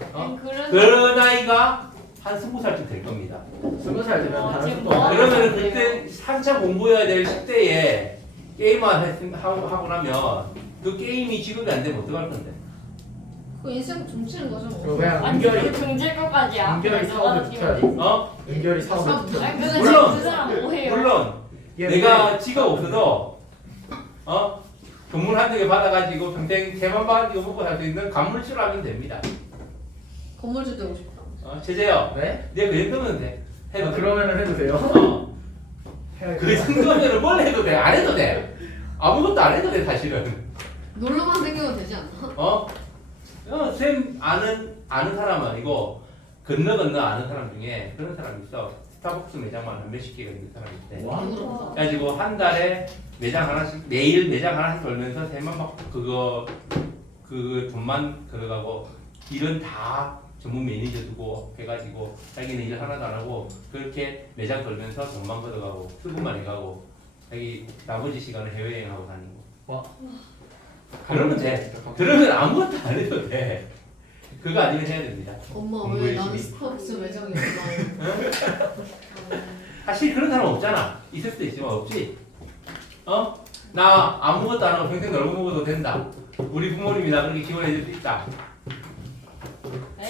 그 나이가 한 20살쯤 될 겁니다. 20살 되면 다른 지금 것도 뭐 그러면 그때 한참 공부해야 될 10대에 게임만 하고 나면 그 게임이 직업이 안 되면 어떡할 건데? 그 인생 점치는 거죠 뭐. 그냥 아니 은결이 그 등질 것까지야. 은결이 사업에 붙어야지. 은결이 사업에 붙어. 아니 근데 물론. 그 사람 뭐해요? 물론 내가 직업 없어도 돈문 한두 개 받아가지고 평생 개만 받고 먹고 살 수 있는 간물주를 하면 됩니다. 건물주 되고 싶다. 제재요. 네? 내가 그 정도면 돼. 해도 돼. 그러면은 해도 돼요. 그 해야겠다. 정도면 뭘 해도 돼. 안 해도 돼. 아무것도 안 해도 돼 사실은. 놀러만 생기면 되지 않나? 쌤 아는 사람 아니고 건너 아는 사람 중에 그런 사람 있어. 스타벅스 매장만 한 몇십 개가 있는 사람이 있대. 와. 누구로 그래가지고 한 달에 매장 하나씩 매일 매장 하나씩 돌면서 세만 받고 그 돈만 들어가고 일은 다 전문 매니저 두고 해가지고 자기는 일 하나도 안 하고 그렇게 매장 돌면서 돈만 걷어가고 수급만 해가고 자기 나머지 시간을 해외여행하고 다니고. 와. 그러면 돼. 그러면 아무것도 안 해도 돼. 그거 아니면 해야 됩니다. 엄마 공부 왜 나는 열심히. 스타벅스 매장이 없나? 사실 그런 사람 없잖아. 있을 수도 있지만 없지. 어? 나 아무것도 안 하고 평생 놀고 먹어도 된다. 우리 부모님이 나 그렇게 지원해 줄 수 있다.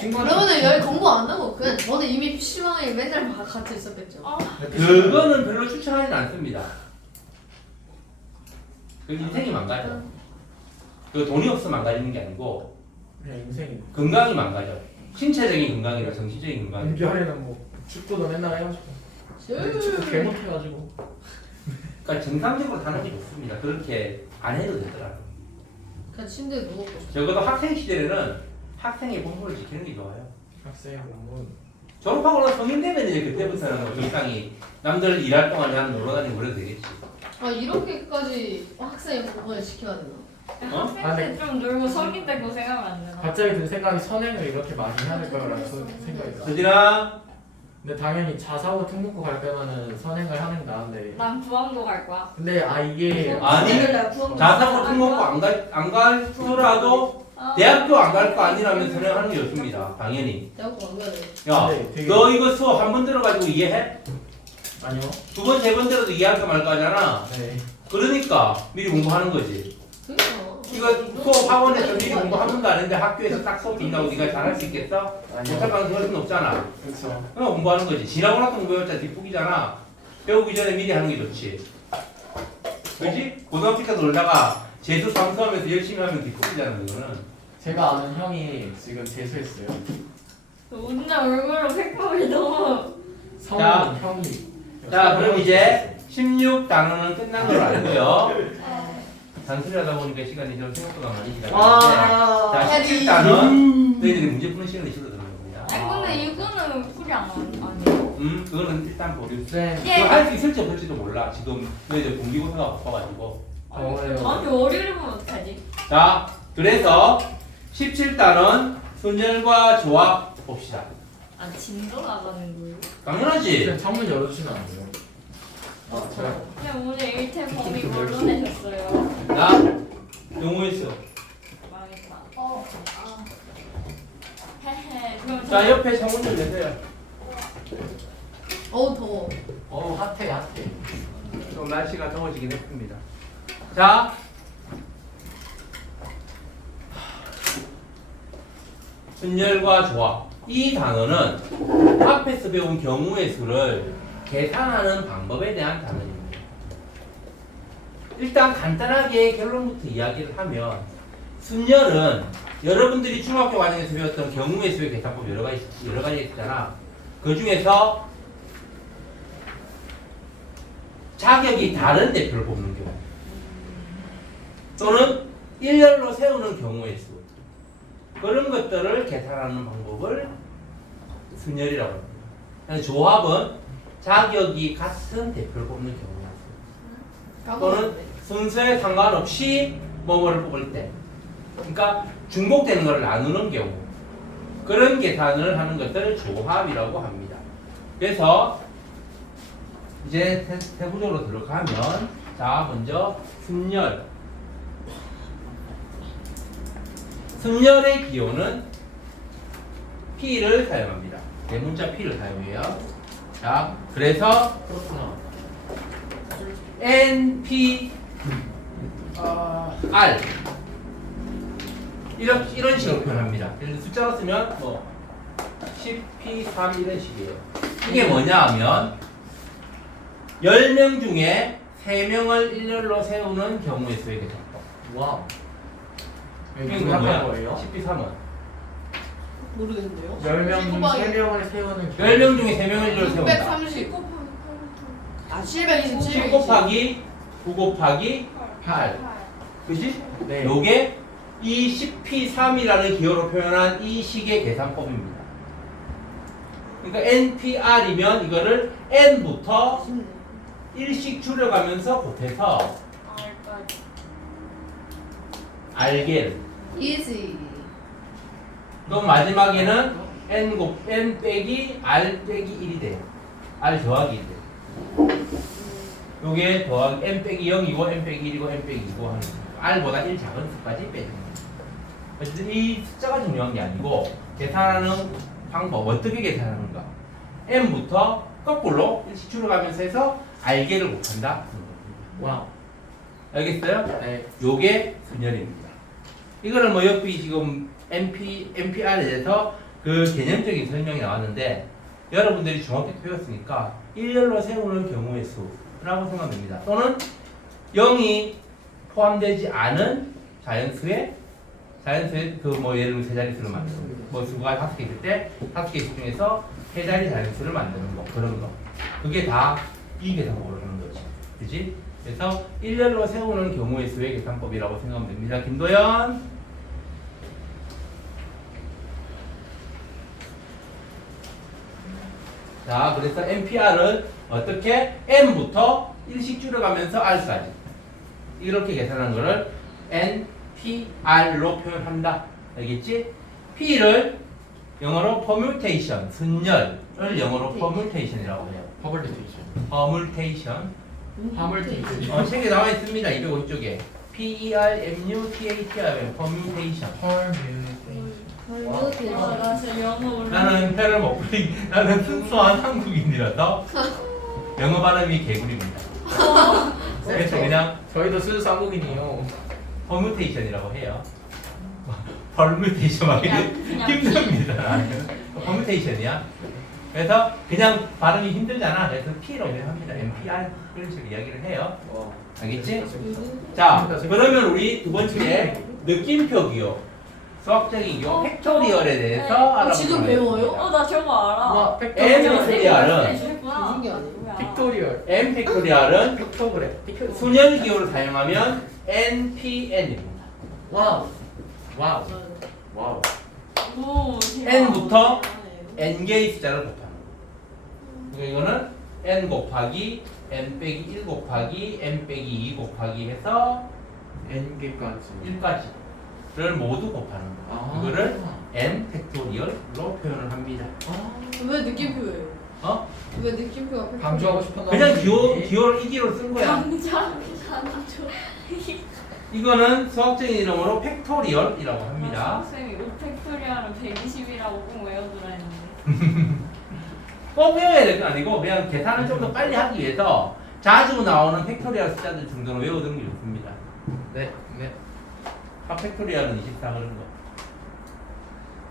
그러면은 여기 공부 안 하고 그냥 저는 이미 PC방에 맨날 같이 있었겠죠. 그거는 별로 추천하지는 않습니다. 그 인생이 망가져. 그 돈이 없으면 망가지는 게 아니고 그냥 인생이. 건강이 망가져. 신체적인 건강이나 정신적인 건강이. 은결이는 뭐 축구도 맨날 해가지고. 근데 축구 개 못해가지고. 그러니까 정상적으로 사는 게 좋습니다. 그렇게 안 해도 되더라고. 그냥 침대에 누웠고 싶어. 적어도 학생 시절에는 학생의 본분을 지키는 게 좋아요. 학생 공부. 졸업하고 나 성인 되면 이제 그때부터는 뭐 적당히 남들 일할 동안 그냥 놀러 다니고 그래도 되겠지. 아 이렇게까지 학생의 공부를 지켜야 되나? 학생 때 좀 놀고 성인 때 고생하면 안 되나? 갑자기 든 생각이 선행을 이렇게 많이 해야 될 거라는 생각이 들어. 서진아, 근데 당연히 자사고 특목고 갈 거면은 선행을 하는 게 나은데. 난 부암도 갈 거야. 근데 이게 아니 자사고 특목고 안 갈더라도 대학교 안 갈 거 아니라면 선행하는 게 좋습니다. 당연히. 대학교 안 가야 돼. 야, 네, 되게- 너 이거 수업 한 번 들어가지고 이해해? 아니요. 두 번, 세 번 들어도 이해할까 말까 하잖아. 네. 그러니까 미리 공부하는 거지. 그러니까. 이거 수업 학원에서 미리 공부 한 번도 안 했는데 학교에서 딱 수업 준다고 네가 잘할 수 있겠어? 아니요. 못할 가능성이 훨씬 높잖아. 그렇죠. 그럼 공부하는 거지. 지나고 나서 공부해봤자 뒷북이잖아. 배우기 전에 미리 하는 게 좋지. 그렇지? 고등학교 때 놀다가 재수 삼수하면서 열심히 하면 뒷북이잖아. 이거는. 제가 아는 형이 지금 재수했어요. 오늘 얼굴로 색감이 너무. 자. 성우 형이. 자, 그럼 이제 16단원은 끝난 걸 알고요. 단수리 하다 보니까 시간이 좀 생각보다 많이 지나가는데 자, 17단원 너희들이 문제 푸는 시간이 줄어드는 겁니다. 아니 근데 이거는 풀이 안 아니에요? 그거는 일단 보류. 쌤. 그거 할 수 있을지 없을지도 몰라. 지금 너희들 공기고사가 바빠가지고. 저예요. 아니 월요일에 보면 어떡하지? 자, 그래서 17단원 순열과 조합 봅시다. 아 진도 나가는 거예요? 당연하지. 쌤 창문 열어주시면 안 돼요? 제가 그냥 오늘 1템 범위 뭘로 내셨어요? 자, 영어했어. 망했다. 헤헤. 그럼 자, 옆에 창문 좀 내세요. 어우 더워. 핫해 핫해. 좀 날씨가 더워지긴 했습니다. 자, 순열과 조합. 이 단어는 앞에서 배운 경우의 수를 계산하는 방법에 대한 단어입니다. 일단 간단하게 결론부터 이야기를 하면 순열은 여러분들이 중학교 과정에서 배웠던 경우의 수의 계산법 여러 가지 있잖아. 그 중에서 자격이 다른 대표를 뽑는 경우 또는 일렬로 세우는 경우의 수 그런 것들을 계산하는 방법을 순열이라고 합니다. 그래서 조합은 자격이 같은 대표를 뽑는 경우의 수 또는 순서에 상관없이 뭐뭐를 뽑을 때 그러니까 중복되는 것을 나누는 경우 그런 계산을 하는 것을 조합이라고 합니다. 그래서 이제 세부적으로 들어가면 자 먼저 순열 순열의 기호는 P를 사용합니다. 대문자 P를 사용해요. 자 그래서 그렇구나. NP R 이런 식으로 표현합니다. 예를 들어 숫자로 쓰면 뭐 10P3 이런 식이에요. 이게 뭐냐 하면 10명 중에 3명을 일렬로 세우는 경우의 수의 계산법. 와우. 이게 이게 뭐야? 뭐야? 거예요? 10P3은 모르겠는데요. 10명 중 곱하기 3명을 세우는 10명 중에 3명을 일렬로 세운다. 630. 아 727. 10 곱하기 9 곱하기 8 그지? 네. 요게 이 10P3이라는 기호로 표현한 이 식의 계산법입니다. 그러니까 NPR이면 이거를 N부터 1씩 줄여가면서 곱해서 R개를. easy. 그럼 마지막에는 N 빼기 R 빼기 1이 돼요. R 더하기 1이 돼요. 요게 더하기 N 빼기 0이고 N 빼기 1이고 N 빼기 2고 하는 거예요. R보다 1 작은 수까지 빼는 거예요. 어쨌든 이 숫자가 중요한 게 아니고 계산하는 방법 어떻게 계산하는가. N부터 거꾸로 1씩 줄여가면서 해서 R개를 곱한다. 와우. 알겠어요? 네. 요게 분열입니다. 이거는 뭐 옆이 지금 NPR에 대해서 그 개념적인 설명이 나왔는데 여러분들이 중학교 때 배웠으니까 일렬로 세우는 경우의 수라고 생각됩니다. 또는 0이 포함되지 않은 자연수의 그 뭐 예를 들면 세 자릿수를 만드는 거. 뭐 수가 5개 있을 때 5개 중에서 세 자리 자연수를 만드는 거 그런 거. 그게 다 이 계산법으로 하는 거지. 그지? 그래서 일렬로 세우는 경우의 수의 계산법이라고 생각하면 됩니다. 김도연. 자, 그래서 NPR은 어떻게 N부터 1씩 줄여가면서 R까지 이렇게 계산하는 거를 NPR로 표현한다. 알겠지? P를 영어로 permutation, 순열을 영어로 permutation이라고 해요. 퍼블리테이션. permutation. 퍼블리테이션. 책에 나와 있습니다. 250쪽에. PERMUTATION, permutation. 나 진짜 영어 몰라. 나는 혀를 못 부리, 나는 순수한 한국인이라서 영어 발음이 개구리입니다. 그래서 그냥 저희도 순수 한국인이에요. 퍼뮤테이션이라고 해요. 퍼뮤테이션 하기 힘듭니다. 퍼뮤테이션이야. 그래서 그냥 발음이 힘들잖아. 그래서 P로 합니다. NPR 이런 식으로 이야기를 해요. 알겠지? 자, 그러면 우리 두 번째 느낌표 기호. 수학적인 기호 팩토리얼에 대해서 알아보도록 지금 배워요? 하겠습니다. 나 저거 알아. 와, N 팩토리얼은 무슨 게 아니에요? 픽토리얼. N 팩토리얼은 픽토그래. 순열 기호를 사용하면 NPN입니다. 와우. 와우. 와우. 오, N부터 N개의 숫자를 곱하는 거. 그러니까 이거는 N 곱하기 N 빼기 1 곱하기 N 빼기 2 곱하기 해서 N개까지. 1까지를 모두 곱하는 거. 아. 이거를 N 팩토리얼로 표현을 합니다. 왜 느낌표예요? 어? 왜 느낌표가 팩토리얼? 강조하고 싶은 그냥 기호를 이 기호로 쓴 거야. 강장. 이거는 수학적인 이름으로 팩토리얼이라고 합니다. 선생님이 5팩토리얼은 120이라고 꼭 외워두라 했는데. 꼭 외워야 될 건 아니고 그냥 계산을 좀 더 빨리 하기 위해서 자주 나오는 팩토리얼 숫자들 정도는 외워두는 게 좋습니다. 네. 네. 팩토리얼은 24 그런 거.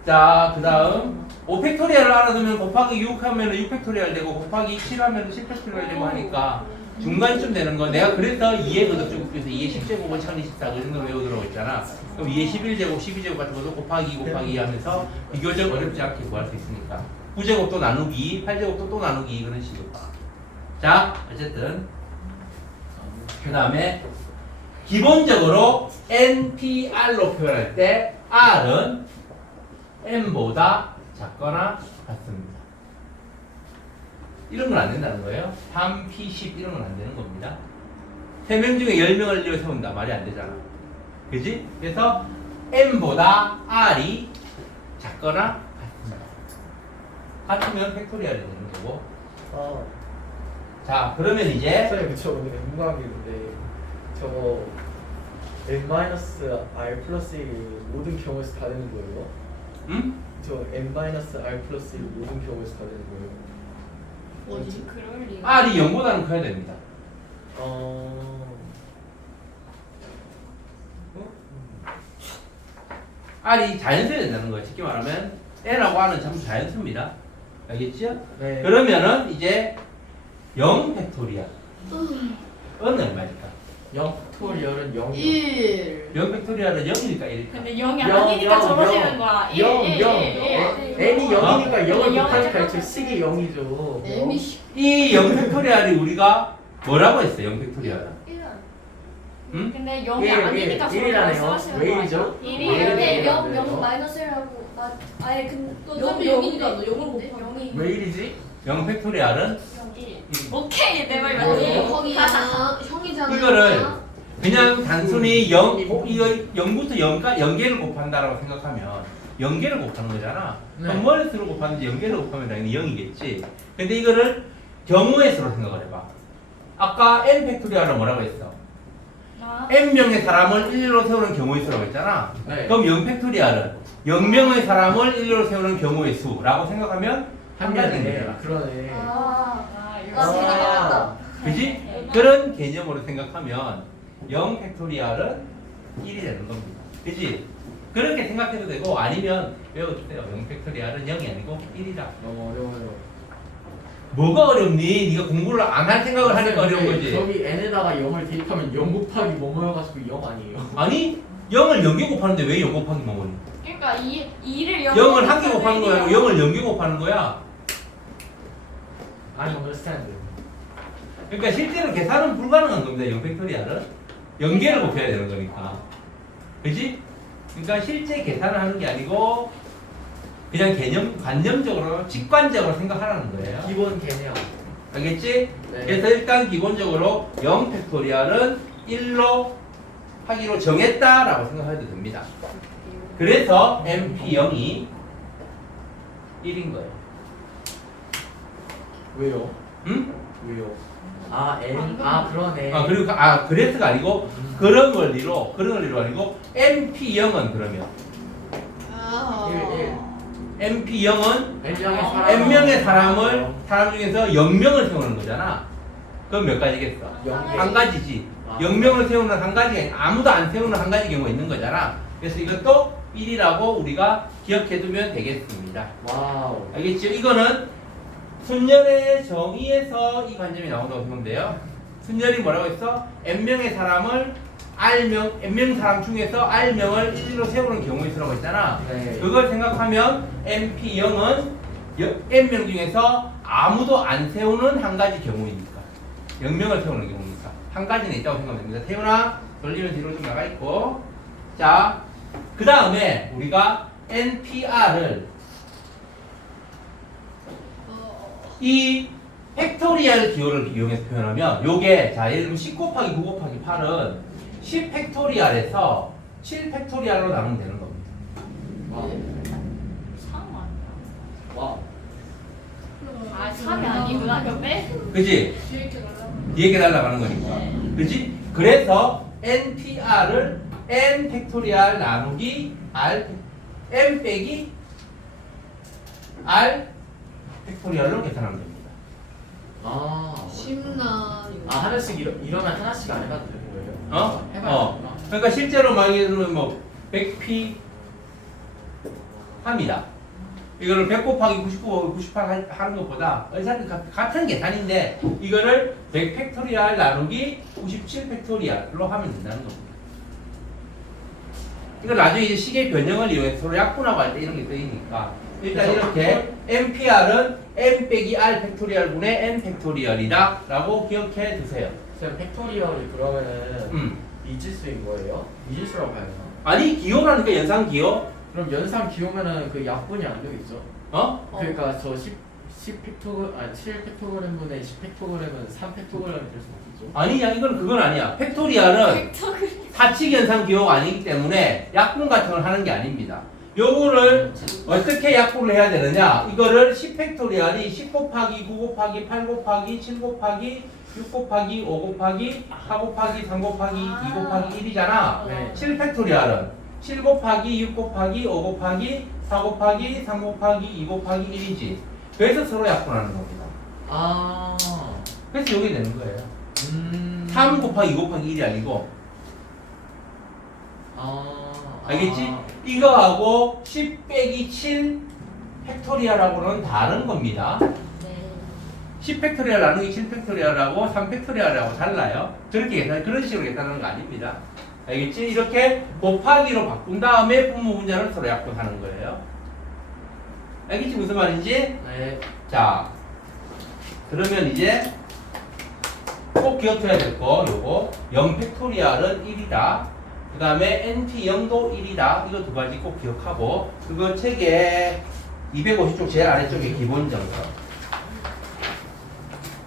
자, 그 다음 5팩토리얼을 알아두면 곱하기 6 하면 6팩토리얼 되고 곱하기 7 하면 10팩토리얼 되고 하니까 중간쯤 되는 거. 내가 그래서 2의 거듭제곱해서 2의 10제곱은 1024 그 정도 외우도록 했잖아. 그럼 2의 11제곱, 12제곱 같은 것도 곱하기 2 곱하기 2 하면서 비교적 어렵지 않게 구할 수 있으니까 9제곱도 나누기 8제곱도 또 나누기 그런 식으로. 자, 어쨌든 그 다음에 기본적으로 NPR로 표현할 때 R은 N보다 작거나 같습니다. 이런 건 안 된다는 거예요. 3, P, 10 이런 건 안 되는 겁니다. 3명 중에 10명을 일로 세운다. 말이 안 되잖아. 그지? 그래서 N보다 R이 작거나 같습니다. 같으면 팩토리얼이 되는 거고. 자, 그러면 이제 선생님 저 오늘 궁금한 게 있는데 저거 n-r 플러스 1이 모든 경우에서 다 되는 거예요? 응? 저 n-r 플러스 1이 모든 경우에서 다 되는 거예요? 뭐지? 그럴 리. R이 0보다는 커야 됩니다. R이 자연수야 된다는 거예요. 쉽게 말하면 N하고 R은 전부 자연수입니다. 알겠죠? 네. 그러면은 이제 0 팩토리얼 N은 얼마일까? 0 팩토리얼은 0이요. 1. 0 팩토리얼은 0이니까 1일까? 근데 0이 영, 아니니까 영, 적어지는 영. 거야. 0, 0. n이 0이니까 0을 영. 곱하니까 저 식이 0이죠. M이 이 0 팩토리얼이 우리가 뭐라고 했어요? 0 팩토리얼. 응? 근데 0이 1, 아니니까 저렇게 1이라네요. 말씀하시는 왜 거 1이죠? 아니에요? 일이 왜 근데 이렇게 0 돼요? 0 마이너스라고 아예 근 어차피 0이니까 너 0을 못 봐. 0이 왜 1이지? 0 팩토리알은 오케이 내 말 네. 맞지? 거기야 형이잖아요. 이거를 그냥 단순히 0, 이거 0부터 0까지 0개를 곱한다라고 생각하면 0개를 곱하는 거잖아. 네. 그럼 뭐를 수로 곱하는지 0개를 곱하면 당연히 0이겠지. 근데 이거를 경우의 수로 생각을 해봐. 아까 n 팩토리알은 뭐라고 했어? 아, n명의 사람을 1로 세우는 경우의 수라고 했잖아. 네. 그럼 0 팩토리알은 0명의 사람을 1로 세우는 경우의 수라고 생각하면 한 가지인 네. 거잖아. 그러네. 나 생각났다. 그지? 그런 개념으로 생각하면 0 팩토리알은 1이 되는 겁니다. 그지? 그렇게 생각해도 되고 아니면 외워주세요. 0 팩토리알은 0이 아니고 1이다. 너무 어려워요. 뭐가 어렵니? 네가 공부를 안 할 생각을 하니까 어려운 거지. 저기 n에다가 0을 대입하면 0 곱하기 뭐 모여가지고 0 아니에요? 아니 0을 0개 곱하는데 왜 0 곱하기 뭐니? 그러니까 2를 0을 한 개 곱하는 거야. 0을 0개 곱하는 거야. I understand. 그러니까 실제로 계산은 불가능한 겁니다. 0 팩토리알은 0개를 곱해야 되는 거니까. 그지? 그러니까 실제 계산을 하는 게 아니고 그냥 관념적으로 직관적으로 생각하라는 거예요. 기본 개념. 알겠지? 네. 그래서 일단 기본적으로 0 팩토리알은 1로 하기로 정했다라고 생각해도 됩니다. 그래서 MP0이 1인 거예요. 왜요? 응? 왜요? 아 n 그러네. 그래서가 아니고 그런 원리로 아니고 MP0은 그러면 아. 1 MP0은 n명의 사람. n명의 사람 중에서 0명을 세우는 거잖아. 그럼 몇 가지겠어? 한 가지지. 0명을 세우는 한 가지, 아무도 안 세우는 한 가지 경우가 있는 거잖아. 그래서 이것도 1이라고 우리가 기억해두면 되겠습니다. 와우. 알겠죠? 이거는 순열의 정의에서 이 관점이 나온다고 보면 돼요. 순열이 뭐라고 했어? n명의 사람을 n명 사람 중에서 r명을 1로 세우는 경우의 수라고 했잖아. 네. 그걸 생각하면 MP0은 n명 중에서 아무도 안 세우는 한 가지 경우이니까 0명을 세우는 경우니까 한 가지는 있다고 생각하면 됩니다. 태훈아 돌리면 뒤로 좀 나가 있고. 자, 그 다음에 우리가 NPR을 이 팩토리얼 기호를 이용해서 표현하면 요게 자 예를 들면 10 곱하기 9 곱하기 8은 10 팩토리얼에서 7 팩토리얼로 나누면 되는 겁니다. 와우. 3 아니야? 와우. 아 3이 아니구나 그게? 그지? 뒤에 이렇게 날라. 뒤에 날라가는 거니까. 그지? 그래서 NPR을 N 팩토리얼 나누기 M 빼기 R 팩토리얼로 계산하면 됩니다. 심나. 하나씩 이러면 하나씩 안 해봐도 되는 거예요? 어? 그러니까 실제로 만약에는 뭐 100p 합니다. 이거를 100 곱하기 99, 98 하는 것보다 어차피 같은 계산인데 이거를 100 팩토리얼 나누기 97 팩토리얼로 하면 된다는 겁니다. 이거 나중에 이제 식의 변형을 이용해서 서로 약분하고 할 때 이런 게 쓰이니까 일단 이렇게 NPR은 n 빼기 r 팩토리얼 분의 n 팩토리얼이다 라고 기억해 두세요. 쌤 팩토리얼이 그러면은 이질수인 거예요? 이질수라고 봐야 되나? 아니 기호라니까 연산 기호? 그럼 연산 기호면은 그 약분이 안 되겠죠? 어? 그러니까 저 10 팩토그램 아니 7 팩토그램분의 10 팩토그램은 3 팩토그램이 될 수 없겠죠? 아니야 이건 그건 아니야. 팩토리얼은 사칙 연산 기호가 아니기 때문에 약분 같은 걸 하는 게 아닙니다. 요거를 어떻게 약분을 해야 되느냐? 이거를 10 팩토리얼이 10 곱하기 9 곱하기 8 곱하기 7 곱하기 6 곱하기 5 곱하기 4 곱하기 3 곱하기 2 곱하기 1이잖아. 네. 7 팩토리얼은 7 곱하기 6 곱하기 5 곱하기 4 곱하기 3 곱하기 2 곱하기 1이지. 그래서 서로 약분하는 겁니다. 그래서 여기 되는 거예요. 3 곱하기 2 곱하기 1이 아니고 알겠지? 이거하고 10 빼기 7 팩토리얼하고는 다른 겁니다. 10 팩토리얼 나누기 7 팩토리얼하고 3 팩토리얼하고 달라요. 그렇게 그런 식으로 계산하는 거 아닙니다. 알겠지? 이렇게 곱하기로 바꾼 다음에 분모 분자를 서로 약분하는 거예요. 알겠지? 무슨 말인지? 네. 자, 그러면 이제 꼭 기억해야 될 거 요거 0 팩토리얼은 1이다. 그 다음에 NP 0도 1이다. 이거 두 가지 꼭 기억하고 그거 책에 250쪽 제일 아래쪽에 기본 정석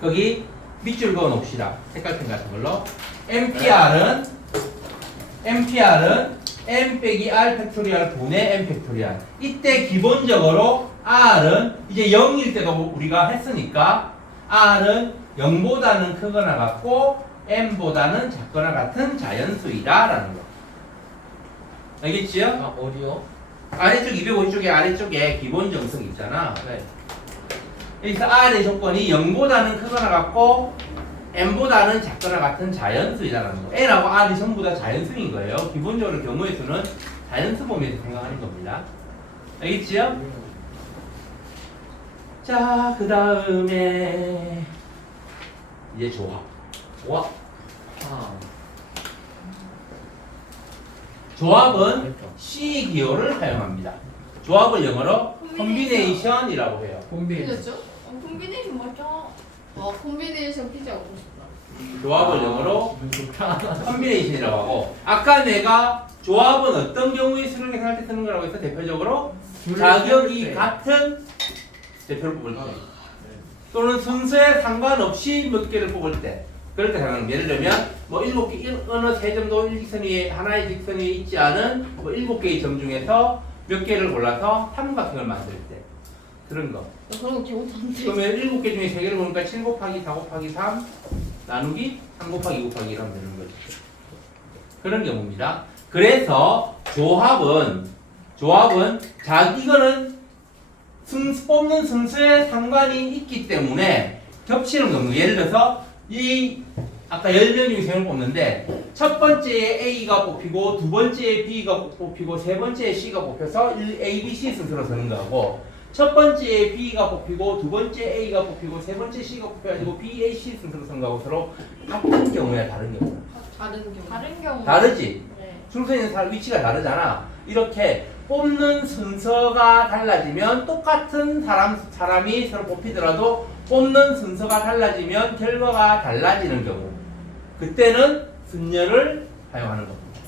거기 밑줄 그어 놓읍시다. 색깔펜 같은 걸로 MPR은 M 빼기 R 팩토리얼 분의 M 팩토리얼. 이때 기본적으로 R은 이제 0일 때도 우리가 했으니까 R은 0보다는 크거나 같고 M보다는 작거나 같은 자연수이다 라는 거. 알겠지요? 아 어디요? 아래쪽 250쪽에 아래쪽에 기본 정석 있잖아. 네. 여기서 R의 조건이 0보다는 크거나 같고 M보다는 작거나 같은 자연수이다라는 거. N하고 R이 전부 다 자연수인 거예요. 기본적으로 경우의 수는 자연수 범위에서 생각하는 겁니다. 알겠지요? 자, 그 다음에 이제 조합. 와. 아. 조합은 C 기호를 사용합니다. 조합을 영어로 콤비네이션이라고 해요. 콤비. 틀렸죠? 콤비네이션 맞죠? 콤비네이션 피자 먹고 싶다. 조합을 영어로 기분 좋다. 콤비네이션이라고 하고 아까 내가 조합은 어떤 경우의 수를 계산할 때 쓰는 거라고 해서 대표적으로 자격이 같은 대표를 뽑을 때 또는 순서에 상관없이 몇 개를 뽑을 때 그럴 때 사용하는 예를 들면 뭐 7개 어느 세 점도 일직선 위에 하나의 직선 위에 있지 않은 뭐 7개의 점 중에서 몇 개를 골라서 삼각형을 만들 때 그런 거. 그런 거 기억 안 돼. 그러면 7개 중에 3개를 보니까 7 곱하기 4 곱하기 3 나누기 3 곱하기 2 곱하기 1 하면 되는 거죠. 그런 경우입니다. 그래서 조합은 이거는 뽑는 순서에 상관이 있기 때문에 겹치는 경우 예를 들어서 이 아까 10명 중에 3명 뽑는데 첫 번째에 A가 뽑히고 두 번째에 B가 뽑히고 세 번째에 C가 뽑혀서 A, B, C 순서로 서는 거고 첫 번째에 B가 뽑히고 두 번째 A가 뽑히고 세 번째 C가 뽑혀가지고 B, A, C 순서로 선 거하고 서로 같은 경우야 다른 경우야 다른 경우. 다른 경우. 다르지? 네. 순서에 있는 위치가 다르잖아. 이렇게 뽑는 순서가 달라지면 똑같은 사람이 서로 뽑히더라도 뽑는 순서가 달라지면 결과가 달라지는 경우 그때는 순열을 사용하는 겁니다.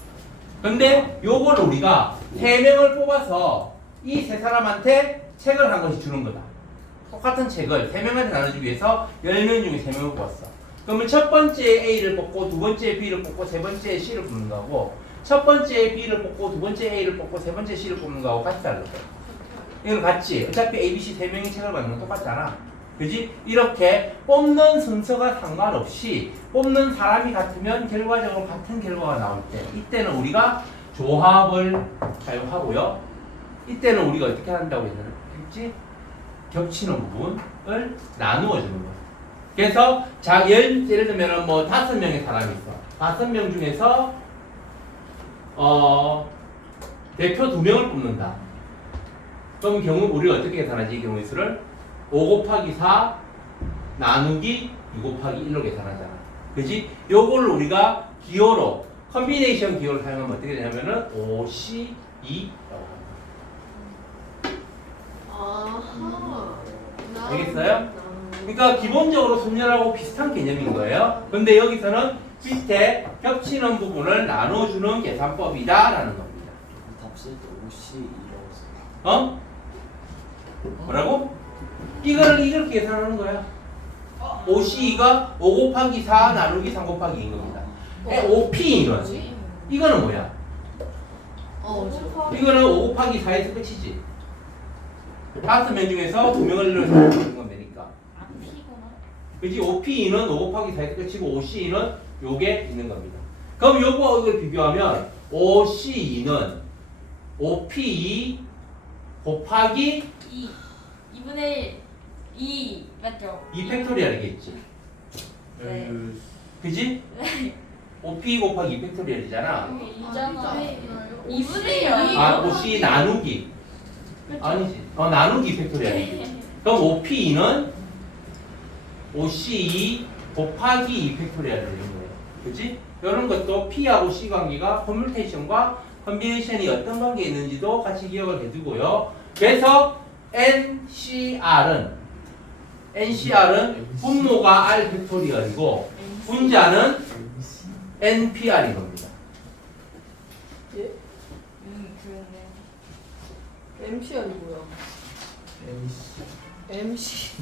근데 요걸 우리가 3명을 뽑아서 이 세 사람한테 책을 한 권씩 주는 거다. 똑같은 책을 3명한테 나눠주기 위해서 10명 중에 3명을 뽑았어. 그러면 첫 번째에 A를 뽑고 두 번째에 B를 뽑고 세 번째에 C를 뽑는 거고 첫 번째에 B를 뽑고 두 번째 A를 뽑고 세 번째 C를 뽑는 거하고 같이 달라. 이건 같지. 어차피 A, B, C 3명이 책을 받는 건 똑같잖아. 그지? 이렇게 뽑는 순서가 상관없이 뽑는 사람이 같으면 결과적으로 같은 결과가 나올 때 이때는 우리가 조합을 사용하고요. 이때는 우리가 어떻게 한다고 했지? 겹치는 부분을 나누어 주는 거예요. 그래서 예를 들면 뭐 5명의 사람이 있어. 5명 중에서 대표 2명을 뽑는다. 그럼 경우 우리가 어떻게 계산하지? 이 경우의 수를 5 곱하기 4 나누기 2 곱하기 1로 계산하잖아. 그지? 요거를 우리가 기호로 컨비네이션 기호를 사용하면 어떻게 되냐면은 5C2라고 합니다. 아하. 알겠어요? 그러니까 기본적으로 순열하고 비슷한 개념인 거예요. 근데 여기서는 밑에 겹치는 부분을 나눠주는 계산법이다라는 겁니다. 답쓸 때 OC 이라고 써요. 어? 뭐라고? 이거를 이렇게 계산하는 거야. 5C2가 5 곱하기 4 나누기 3 곱하기 2인 겁니다. 5P2는 이거는 뭐야? 이거는 5 곱하기 4에서 끝이지. 5명 중에서 2명을 늘려서 건 되니까. 그지? 5P2는 5 곱하기 4에서 끝이고 5C2는 요게 있는 겁니다. 그럼 요거 이걸 비교하면 5C2는 5P2 곱하기 2분의 1 2 맞죠? 2 팩토리얼이겠지. 네. 그지? 5P 곱하기 2 팩토리얼이잖아. 2분의 1 아, 5C 나누기. 아니지. 나누기 2 팩토리얼이지. 그럼 5P2는 5C2 곱하기 2 팩토리얼을 되는 거예요. 그지? 이런 것도 P하고 C 관계가 커뮤니케이션과 컨비네이션이 어떤 관계에 있는지도 같이 기억을 해두고요. 그래서 NCR은 분모가 R 팩토리얼이고 분자는 NPR인 겁니다. 그러네. MCR이 뭐야? MC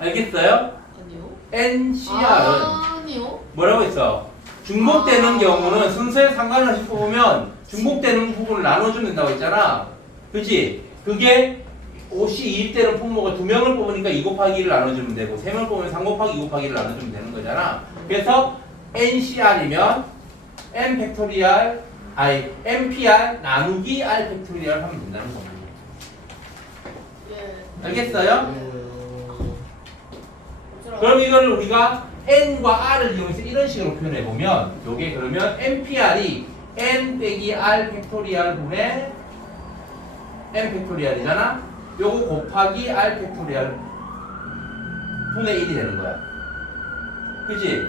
알겠어요? 아니요? NCR은 아니요? 뭐라고 했어? 중복되는 경우는 순서에 상관없이 보면 중복되는 부분을 나눠주면 된다고 했잖아. 그치? 그게 옷이 2일 때는 분모가 2명을 뽑으니까 2 곱하기 1을 나눠주면 되고 3명을 뽑으면 3 곱하기 2 곱하기 1을 나눠주면 되는 거잖아. 그래서 NCR이면 N 팩토리얼 아니 NPR 나누기 R 팩토리얼 하면 된다는 겁니다. 예. 알겠어요? 그럼 이거를 우리가 n과 r을 이용해서 이런 식으로 표현해 보면 요게 그러면 npr이 n 빼기 r 팩토리얼 분의 n 팩토리얼이잖아. 요거 곱하기 r 팩토리얼 분의 1이 되는 거야. 그치?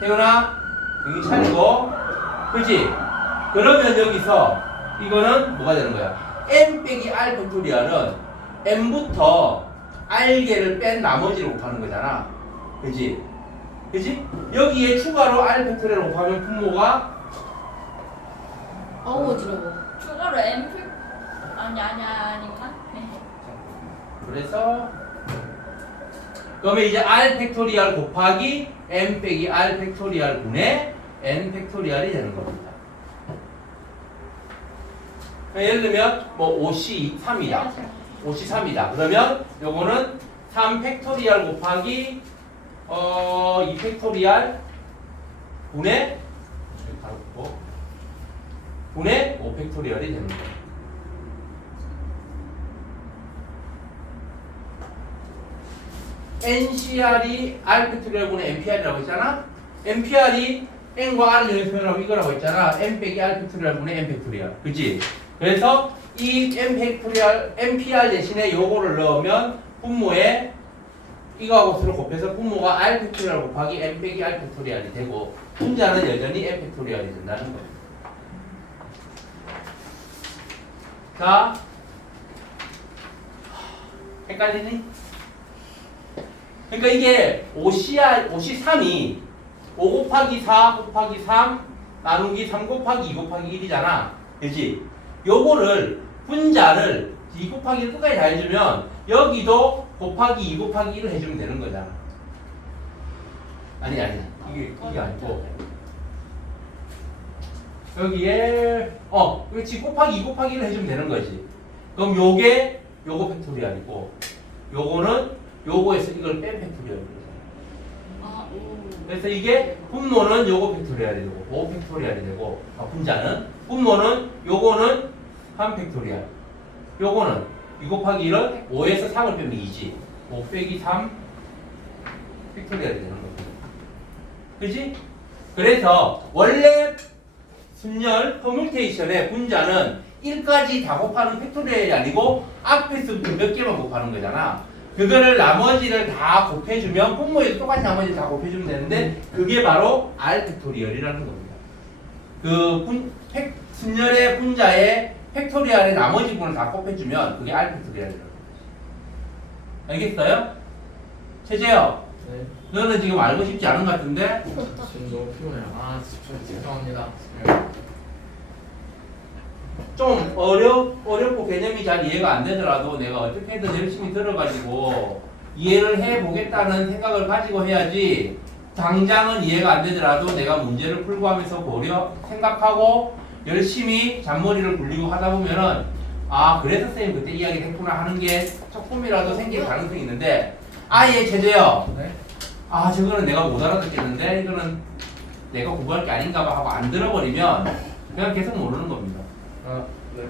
태훈아 여기 차리고 그치? 그러면 여기서 이거는 뭐가 되는 거야? n 빼기 r 팩토리얼은 n부터 r개를 뺀 나머지를 곱하는 거잖아. 그지? 그지? 여기에 추가로 r 팩토리얼을 곱하면 분모가 아우 어지러워. 추가로 MP 아닌가? 그래서 그러면 이제 r 팩토리얼 곱하기 n 빼기 r 팩토리얼 분의 n 팩토리얼이 되는 겁니다. 예를 들면 뭐 5C 3이다. 5C 3이다. 그러면 요거는 3 팩토리얼 곱하기 2 팩토리얼 분의 바로 긋고 분의 5 팩토리얼이 되는 거예요. NCR이 R 팩토리얼 분의 NPR이라고 했잖아. NPR이 N과 R을 이용해서 표현하고 이거라고 했잖아. N 빼기 R 팩토리얼 분의 N 팩토리얼. 그치? 그래서 이 N 팩토리얼 NPR 대신에 요거를 넣으면 분모에 이거하고 서로 곱해서 분모가 R 팩토리얼 곱하기 N 빼기 R 팩토리얼이 되고 분자는 여전히 N 팩토리얼이 된다는 거예요. 자, 헷갈리니? 그러니까 이게 5C3이 5 곱하기 4 곱하기 3 나누기 3 곱하기 2 곱하기 1이잖아. 그치? 요거를 분자를 2 곱하기 1 끝까지 다 해주면 여기도 곱하기 2 곱하기 1을 해주면 되는 거잖아. 아니 이게 아니고 여기에 그렇지 곱하기 2 곱하기 1을 해주면 되는 거지. 그럼 요게 요거 팩토리얼이고 요거는 요거에서 이걸 뺀 팩토리얼이에요. 그래서 이게 분모는 요거 팩토리얼이 되고 5 팩토리얼이 되고 분자는 분모는 요거는 3 팩토리얼 요거는 2 곱하기 1은 5에서 3을 빼면 2지 5 빼기 3 팩토리얼이 되는 겁니다. 그지? 그래서 원래 순열 퍼뮤테이션의 분자는 1까지 다 곱하는 팩토리얼이 아니고 앞에서부터 몇 개만 곱하는 거잖아. 그거를 나머지를 다 곱해주면 분모에도 똑같이 나머지를 다 곱해주면 되는데 그게 바로 R 팩토리얼이라는 겁니다. 순열의 분자의 팩토리얼의 나머지 부분을 다 곱해주면 그게 R 팩토리얼이라는 겁니다. 알겠어요? 최재혁, 네. 너는 지금 알고 싶지 않은 것 같은데? 지금 너무 피곤해요. 죄송합니다. 좀 어렵고 개념이 잘 이해가 안 되더라도 내가 어떻게든 열심히 들어가지고 이해를 해보겠다는 생각을 가지고 해야지 당장은 이해가 안 되더라도 내가 문제를 풀고 하면서 생각하고 열심히 잔머리를 굴리고 하다 보면은 아 그래서 선생님 그때 이야기를 했구나 하는 게 조금이라도 생길 가능성이 있는데 아예 제재요. 네? 아 저거는 내가 못 알아듣겠는데 이거는 내가 공부할 게 아닌가 봐 하고 안 들어버리면 그냥 계속 모르는 겁니다. 네.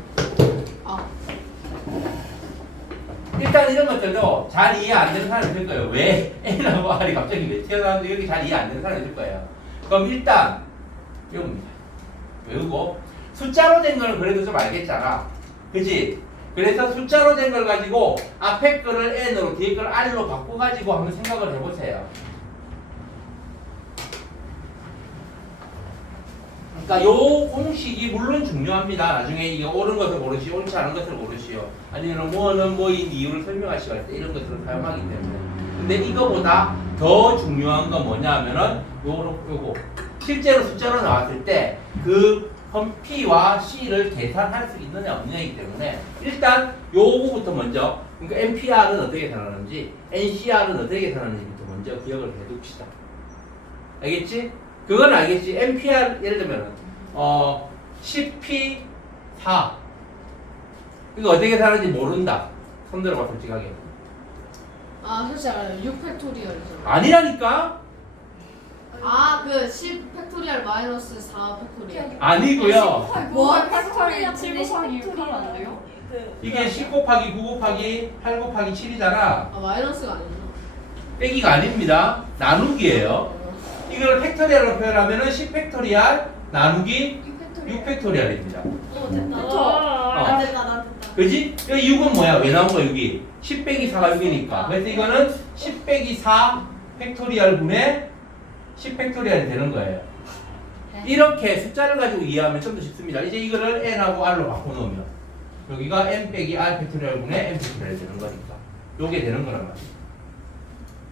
일단 이런 것들도 잘 이해 안 되는 사람이 있을 거예요. 왜 N하고 R이 갑자기 왜 튀어나왔는지 여기 잘 이해 안 되는 사람이 있을 거예요. 그럼 일단 외웁니다. 외우고 숫자로 된 거는 그래도 좀 알겠잖아. 그치? 그래서 숫자로 된 걸 가지고 앞에 거를 N으로 뒤에 걸 R로 바꿔가지고 한번 생각을 해보세요. 그러니까 요 공식이 물론 중요합니다. 나중에 이게 옳은 것을 모르시오, 옳지 않은 것을 모르시오. 아니면 뭐는 뭐인 이유를 설명하시고 할 때 이런 것들을 사용하기 때문에. 근데 이거보다 더 중요한 건 뭐냐면은 요거 실제로 숫자로 나왔을 때 그 P와 C를 계산할 수 있느냐 없느냐이기 때문에 일단 요거부터 먼저, 그러니까 NPR은 어떻게 계산하는지 NCR은 어떻게 계산하는지부터 먼저 기억을 해둡시다. 알겠지? 그건 알겠지? NPR 예를 들면 10P4 이거 어떻게 계산하는지 모른다. 손 들어봐 솔직하게. 아 솔직히 알아요. 6팩토리얼이죠. 아니라니까? 아그 10 팩토리얼 마이너스 4 팩토리얼. 아니고요. 뭐 팩토리 7 곱하기 6 하면 안 돼요? 이게 10 곱하기 9 곱하기 8 곱하기 7이잖아. 아 마이너스가 아니구나. 빼기가 아닙니다. 나누기예요. 이걸 팩토리얼로 표현하면은 10 팩토리얼 나누기 6 팩토리얼입니다. 됐다. 어. 난 됐다. 난 됐다. 그지? 여기 6은 뭐야? 왜 나온 거야, 여기? 10 빼기 4가 6이니까. 그래서 이거는 10 빼기 4 팩토리얼 분의 10 팩토리얼이 되는 거예요. 이렇게 숫자를 가지고 이해하면 좀 더 쉽습니다. 이제 이거를 n하고 r로 바꿔놓으면 여기가 n 빼기 r 팩토리얼 분의 n 팩토리얼이 되는 거니까 요게 되는 거란 말이에요.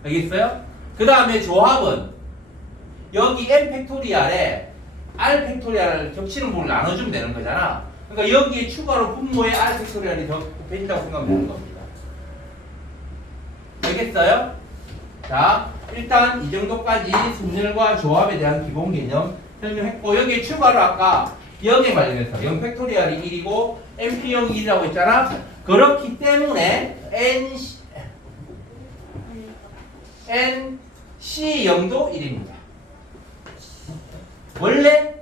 알겠어요? 그 다음에 조합은 여기 n 팩토리얼에 r 팩토리얼을 겹치는 부분을 나눠주면 되는 거잖아. 그러니까 여기에 추가로 분모에 r 팩토리얼이 더 곱해진다고 생각하면 되는 겁니다. 알겠어요? 자, 일단 이 정도까지 순열과 조합에 대한 기본 개념 설명했고, 여기에 추가로 아까 0에 관련해서 0 팩토리얼이 1이고 NP0이 1이라고 했잖아. 그렇기 때문에 NC0도 1입니다. 원래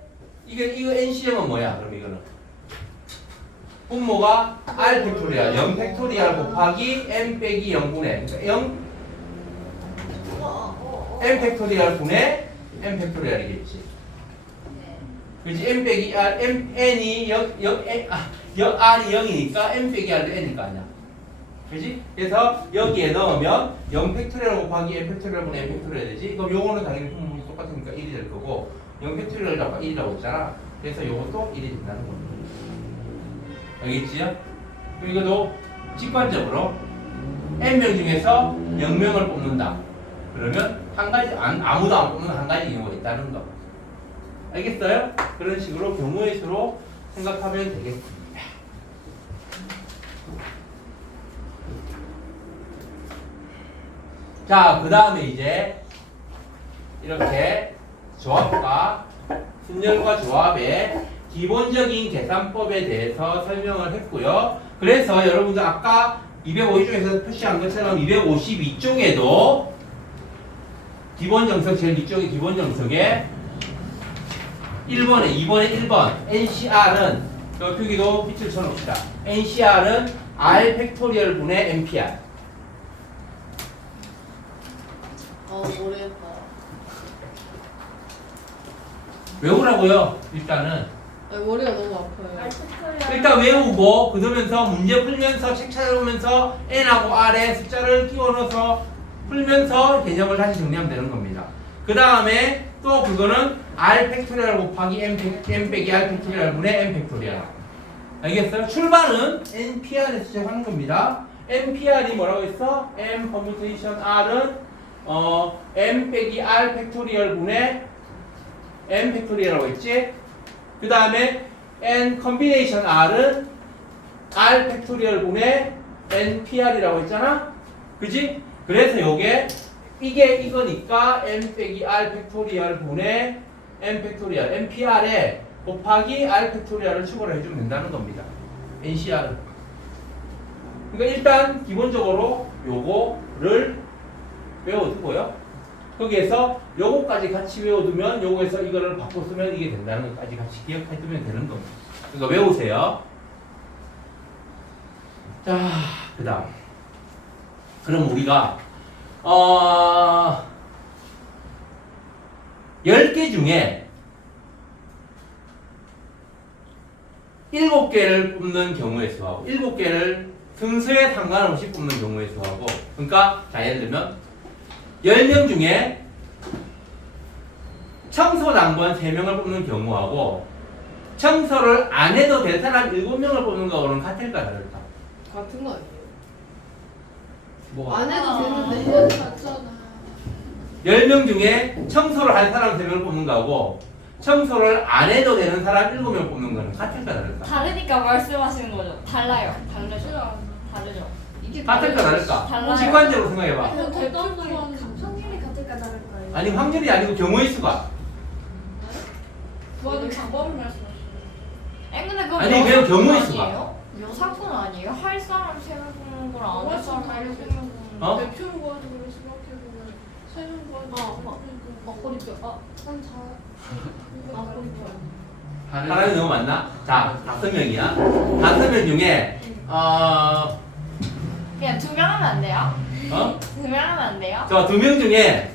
이거 NC0은 뭐야? 그럼 이거는 분모가 R 팩토리얼 0 팩토리얼 곱하기 n 빼기 0분의 그러니까 0 n 팩토리얼 분의 n 팩토리얼이겠지. 그렇지? n 빼기 r n이 r이 0이니까 n 빼기 r도 n일 거 아니야. 그렇지? 그래서 여기에 넣으면 0 팩토리얼 곱하기 n 팩토리얼 분의 n 팩토리얼 되지. 그럼 요거는 당연히 분모이 똑같으니까 1이 될 거고 0 팩토리얼 아까 1이라고 했잖아. 그래서 요것도 1이 된다는 겁니다. 알겠지요? 그럼 이것도 직관적으로 n명 중에서 0명을 뽑는다. 그러면 한 가지 아무도 안 뽑는 한 가지 이유가 있다는 거. 알겠어요? 그런 식으로 경우의 수로 생각하면 되겠습니다. 자, 그 다음에 이제 이렇게 조합과 순열과 조합의 기본적인 계산법에 대해서 설명을 했고요. 그래서 여러분들 아까 252쪽에서 표시한 것처럼 252쪽에도 기본 정석 제일 뒤쪽에 기본 정석에 1번에 2번에 1번 NCR은 저 표기도 빛을 쳐놓읍시다. NCR은 R 팩토리얼 분의 NPR. 모르겠다. 외우라고요. 일단은 아니, 머리가 너무 아파요. 일단 외우고 그러면서 문제 풀면서 책 찾아보면서 N하고 R에 숫자를 끼워 넣어서 풀면서 개념을 다시 정리하면 되는 겁니다. 그 다음에 또 그거는 R 팩토리얼 곱하기 n 빼기 R 팩토리얼 분의 n 팩토리얼. 알겠어요? 출발은 NPR에서 시작하는 겁니다. NPR이 뭐라고 했어? M permutation R은 n 빼기 R 팩토리얼 분의 n 팩토리얼이라고 했지? 그 다음에 n combination R은 R 팩토리얼 분의 NPR이라고 했잖아? 그지? 그래서 요게 이게 이거니까 n 빼기 r 팩토리얼 분의 n 팩토리얼 NPR에 곱하기 r 팩토리얼을 추가로 해주면 된다는 겁니다. NCR은. 그러니까 일단 기본적으로 요거를 외워두고요. 거기에서 요거까지 같이 외워두면 요거에서 이거를 바꿔 쓰면 이게 된다는 것까지 같이 기억해두면 되는 겁니다. 그러니까 외우세요. 자, 그 다음. 그럼 우리가 10개 중에 7개를 뽑는 경우의 수하고 7개를 순서에 상관없이 뽑는 경우의 수하고, 그러니까 자 예를 들면 10명 중에 청소 당번 3명을 뽑는 경우하고 청소를 안 해도 될 사람 7명을 뽑는 거하고는 같을까 다를까? 같은 거 아니에요? 뭐 안 해도 되는데 해야 되잖아. 10명 중에 청소를 할 사람 3명을 뽑는 거하고 청소를 안 해도 되는 사람 7명 뽑는 거는 같을까 다를까? 다르니까 말씀하시는 거죠. 달라요. 다르죠. 이게 같을까 다를까? 달라요. 직관적으로 생각해봐. 확률이 같을까 다를까요? 아니 확률이 아니고 경우의 수가. 구하는 방법을 말씀하시죠. 근데 그거 아니, 그냥 경우의 수가. 아니에요? 묘사건 아니에요? 할 사람 3명 거랑 안 할 사람 3명 거랑. 어? 100표 구하는 걸 생각해보면 3명 구하는 허리뼈. 사람이 너무 많나? 자, 5명이야. 5명 중에 그냥 2명 하면 안 돼요? 어? 2명 하면 안 돼요? 저 2명 중에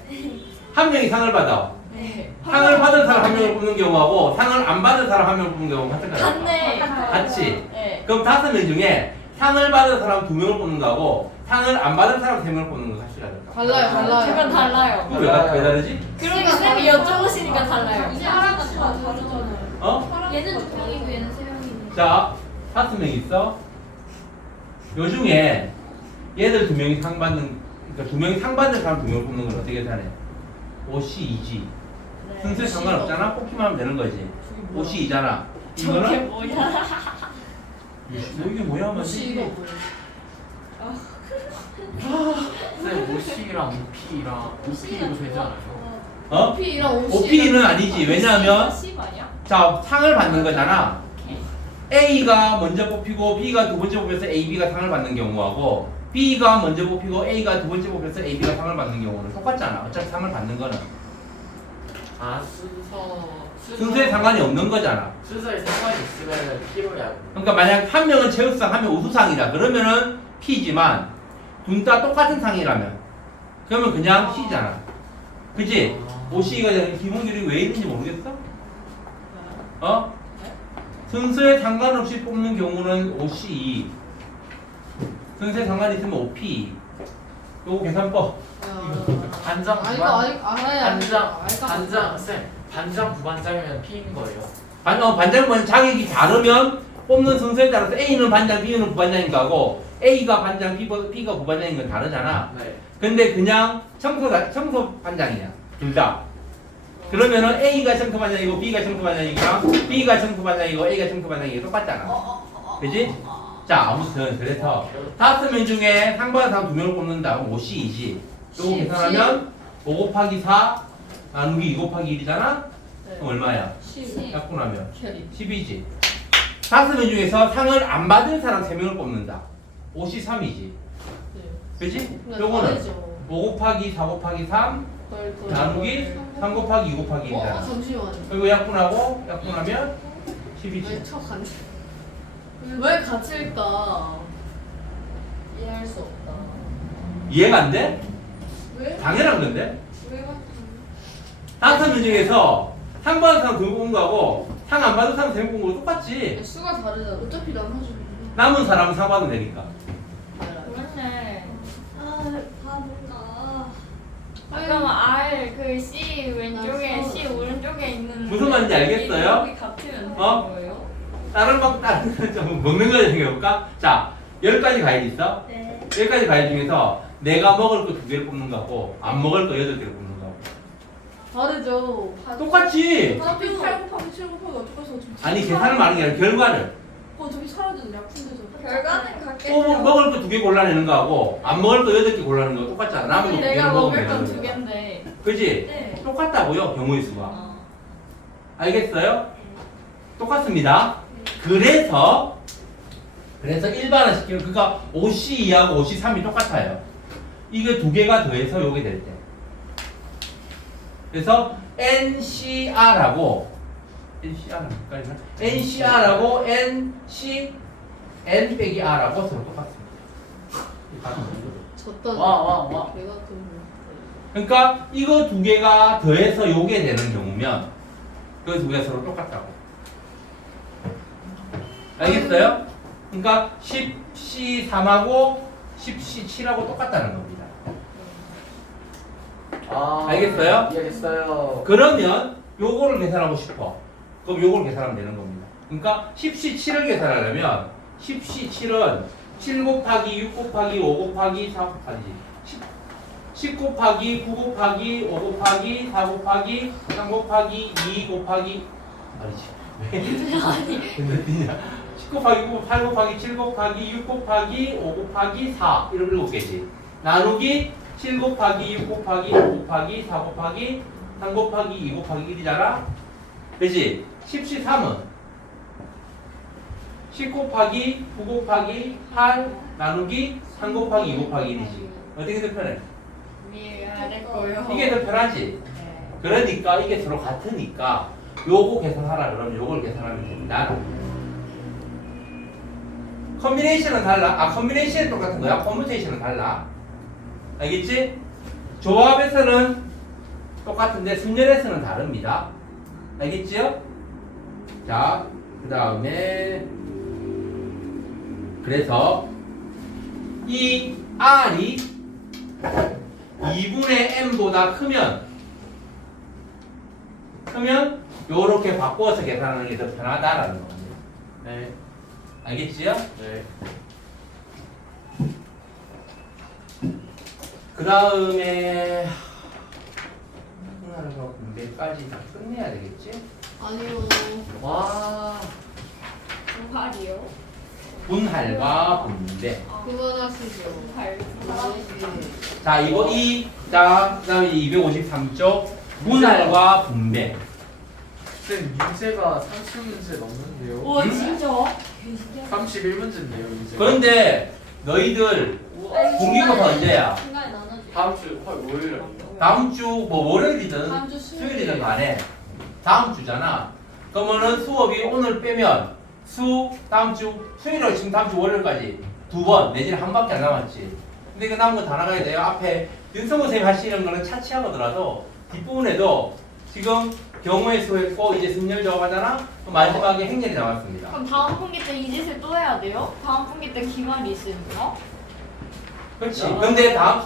1명이 상을 받아. 네. 상을 받은 사람 1명을 뽑는 경우하고 상을 안 받은 사람 1명을 뽑는 경우가 같을까? 다를까? 같네. 같이. 네. 그럼 5명 중에 상을 받은 사람 2명을 뽑는 거하고 상을 안 받은 사람 3명을 뽑는 거 같이 다를까? 달라요. 그건 달라요. 그거 왜 다르지? 그러니까 쌤이 여쭤보시니까 달라요. 사람 다 다르잖아요. 어? 얘는 2명이고 얘는 3명이고. 자, 5명 있어. 요 중에 얘들 2명이 상 받는, 그러니까 2명이 상 받는 사람 2명을 뽑는 건 어떻게 계산해? 5시 2지. 순서에 상관없잖아? 뽑기만 하면 되는 거지. 5시 2잖아. 저게 이거는? 뭐야? 이게 뭐야? 혹시 이거 맞지? 뭐예요? 쌤 오시랑 오피랑 오피도 되지 않아요? 어? P랑 OC. 5P는 아니지. 왜냐하면, 10 아니야? 자, 상을 받는 거잖아. A가 먼저 뽑히고 B가 두 번째 뽑혀서 AB가 상을 받는 경우하고 B가 먼저 뽑히고 A가 두 번째 뽑혀서 AB가 상을 받는 경우는 똑같잖아. 어차피 상을 받는 거는 아 순서에 상관이 없는 거잖아. 순서에 상관이 있으면 P로야. 그러니까 만약 한 명은 최우수상, 한 명 우수상이다. 그러면은 P지만 둘 다 똑같은 상이라면 그러면 그냥 C잖아. 그지? OC가 기본결이 왜 있는지 모르겠어? 어? 순서에 상관없이 뽑는 경우는 OC, 순서에 상관이 있으면 OP. 요거 계산법. 반장 아 이거 부반 알아야 반장 쌤 반장 부반장이면 P인 거예요? 반장은 자격이 다르면 뽑는 순서에 따라서 A는 반장, B는 부반장인 거하고 A가 반장, B가 부반장인 건 다르잖아. 네. 근데 그냥 청소 반장이야. 둘 다. 그러면은 A가 청소 반장이고 B가 청소 반장이고 B가 청소 반장이고 A가 청소 반장이고 똑같잖아. 그지? 자, 아무튼 그래서 5명 중에 상 받은 사람 2명을 뽑는다. 그럼 5C이지. 요거 계산하면 5 곱하기 4 나누기 2 곱하기 1이잖아? 그럼 얼마야? 10. 약분하면 캐리. 10이지. 5명 중에서 상을 안 받은 사람 3명을 뽑는다. 5C 3이지. 그지? 요거는 5 곱하기 4 곱하기 3 나누기 3 곱하기 2 곱하기 1이잖아. 잠시만요. 그리고 약분하고 약분하면 10이지. 왜 척하네. 왜 같일까? 이해할 수 없다. 이해가 안 돼? 왜? 당연한 건데? 왜 다섯 명 중에서 상 받은 사람 2명 뽑은 거하고 상 안 받은 사람 3명 뽑은 거 똑같지. 수가 다르잖아. 어차피 나눠주는 남은 사람은 상 받으면 되니까. 그렇네. 바보가. 그럼 R 그 C 왼쪽에 C 오른쪽에 있는 무슨 말인지 알겠어요? 여기 같으면 되는 어? 거예요? 다른 좀 먹는 거 생각해볼까? 자, 10가지 과일 있어? 네. 10가지 과일 중에서 내가 먹을 거 2개를 뽑는 거고 안 먹을 거 8개를 뽑는 거고 다르죠. 똑같지? 어차피 8 곱하기 7 곱하기 어쩌고서 좀 아니 계산을 말하는 게 아니라 결과를 어차피 사라지는 약분되죠. 결과는 같겠죠. 먹을 거 2개 골라내는 거하고 안 먹을 거 8개 골라내는 거 똑같잖아. 남은 거 2개를 내가 먹으면 먹을 건 되는 2 거야. 개인데. 그지? 네. 똑같다고요 경우의 수가. 어. 알겠어요? 똑같습니다. 그래서 일반화시키면 그러니까 5C2하고 5C3이 똑같아요. 이게 2개가 더해서 요게 될 때. 그래서 NCR하고 NCR하고 NC N 빼기 R하고 서로 똑같습니다. 졌다. 와. 개 같은 거. 그러니까 이거 2개가 더해서 요게 되는 경우면 그 2개가 서로 똑같다고. 알겠어요? 그러니까 10C3하고 10C7하고 똑같다는 겁니다. 알겠어요? 이해했어요. 그러면 요거를 계산하고 싶어. 그럼 요걸 계산하면 되는 겁니다. 그러니까 10C7을 계산하려면 10C7은 7 곱하기 6 곱하기 5 곱하기 4 곱하기 10 곱하기 9 곱하기 5 곱하기 4 곱하기 3 곱하기 2 곱하기 아니지 근데 10 곱하기 9 8 곱하기 7 곱하기 6 곱하기 5 곱하기 4 이렇게 7개지 나누기 7 곱하기 6 곱하기 5 곱하기 4 곱하기 3 곱하기 2 곱하기 1이잖아 그지? 13은 10 곱하기 9 곱하기 8 나누기 3 곱하기 2 곱하기 1이지 어떻게 더 편해? 미안했고요. 이게 더 편하지? 그러니까 이게 서로 같으니까 요거 계산하라 그러면 요걸 계산하면 됩니다 컨비네이션은 달라 컨비네이션은 똑같은 거야 퍼뮤테이션은 달라 알겠지? 조합에서는 똑같은데 순열에서는 다릅니다 알겠지요? 자, 그 다음에 그래서 이 R이 2분의 M보다 크면 요렇게 바꿔서 계산하는 게 더 편하다라는 겁니다 네. 알겠지요? 네. 그 다음에 분할과 분배까지 다 끝내야 되겠지? 아니요. 와. 부활이요? 분할과 분배. 그만하시죠. 부활. 자, 이거 자, 그 다음에 253쪽 분할과 분배. 쌤 문제가 30문제 넘는데요. 와 진짜? 31문제인데요 문제가. 그런데 너희들 분기부터 언제야? 중간에 나눠줘. 다음 주 5일. 다음 주 뭐 월요일이든 다음 주 수요일이든 간에 다음 주잖아. 그러면은 수업이 오늘 빼면 다음 주 수요일로 지금 다음 주 월요일까지 2번 내지는 한 밖에 안 남았지. 근데 그 남은 거 다 나가야 돼요. 앞에 윤성호 선생님 하시는 거는 차치하거더라도 뒷부분에도 지금 경우의 수 했고 이제 순열 작업하잖아. 그럼 마지막에 행렬이 나왔습니다. 그럼 다음 분기 때 이 짓을 또 해야 돼요? 다음 분기 때 기말이 있으니까? 그렇지. 근데 다음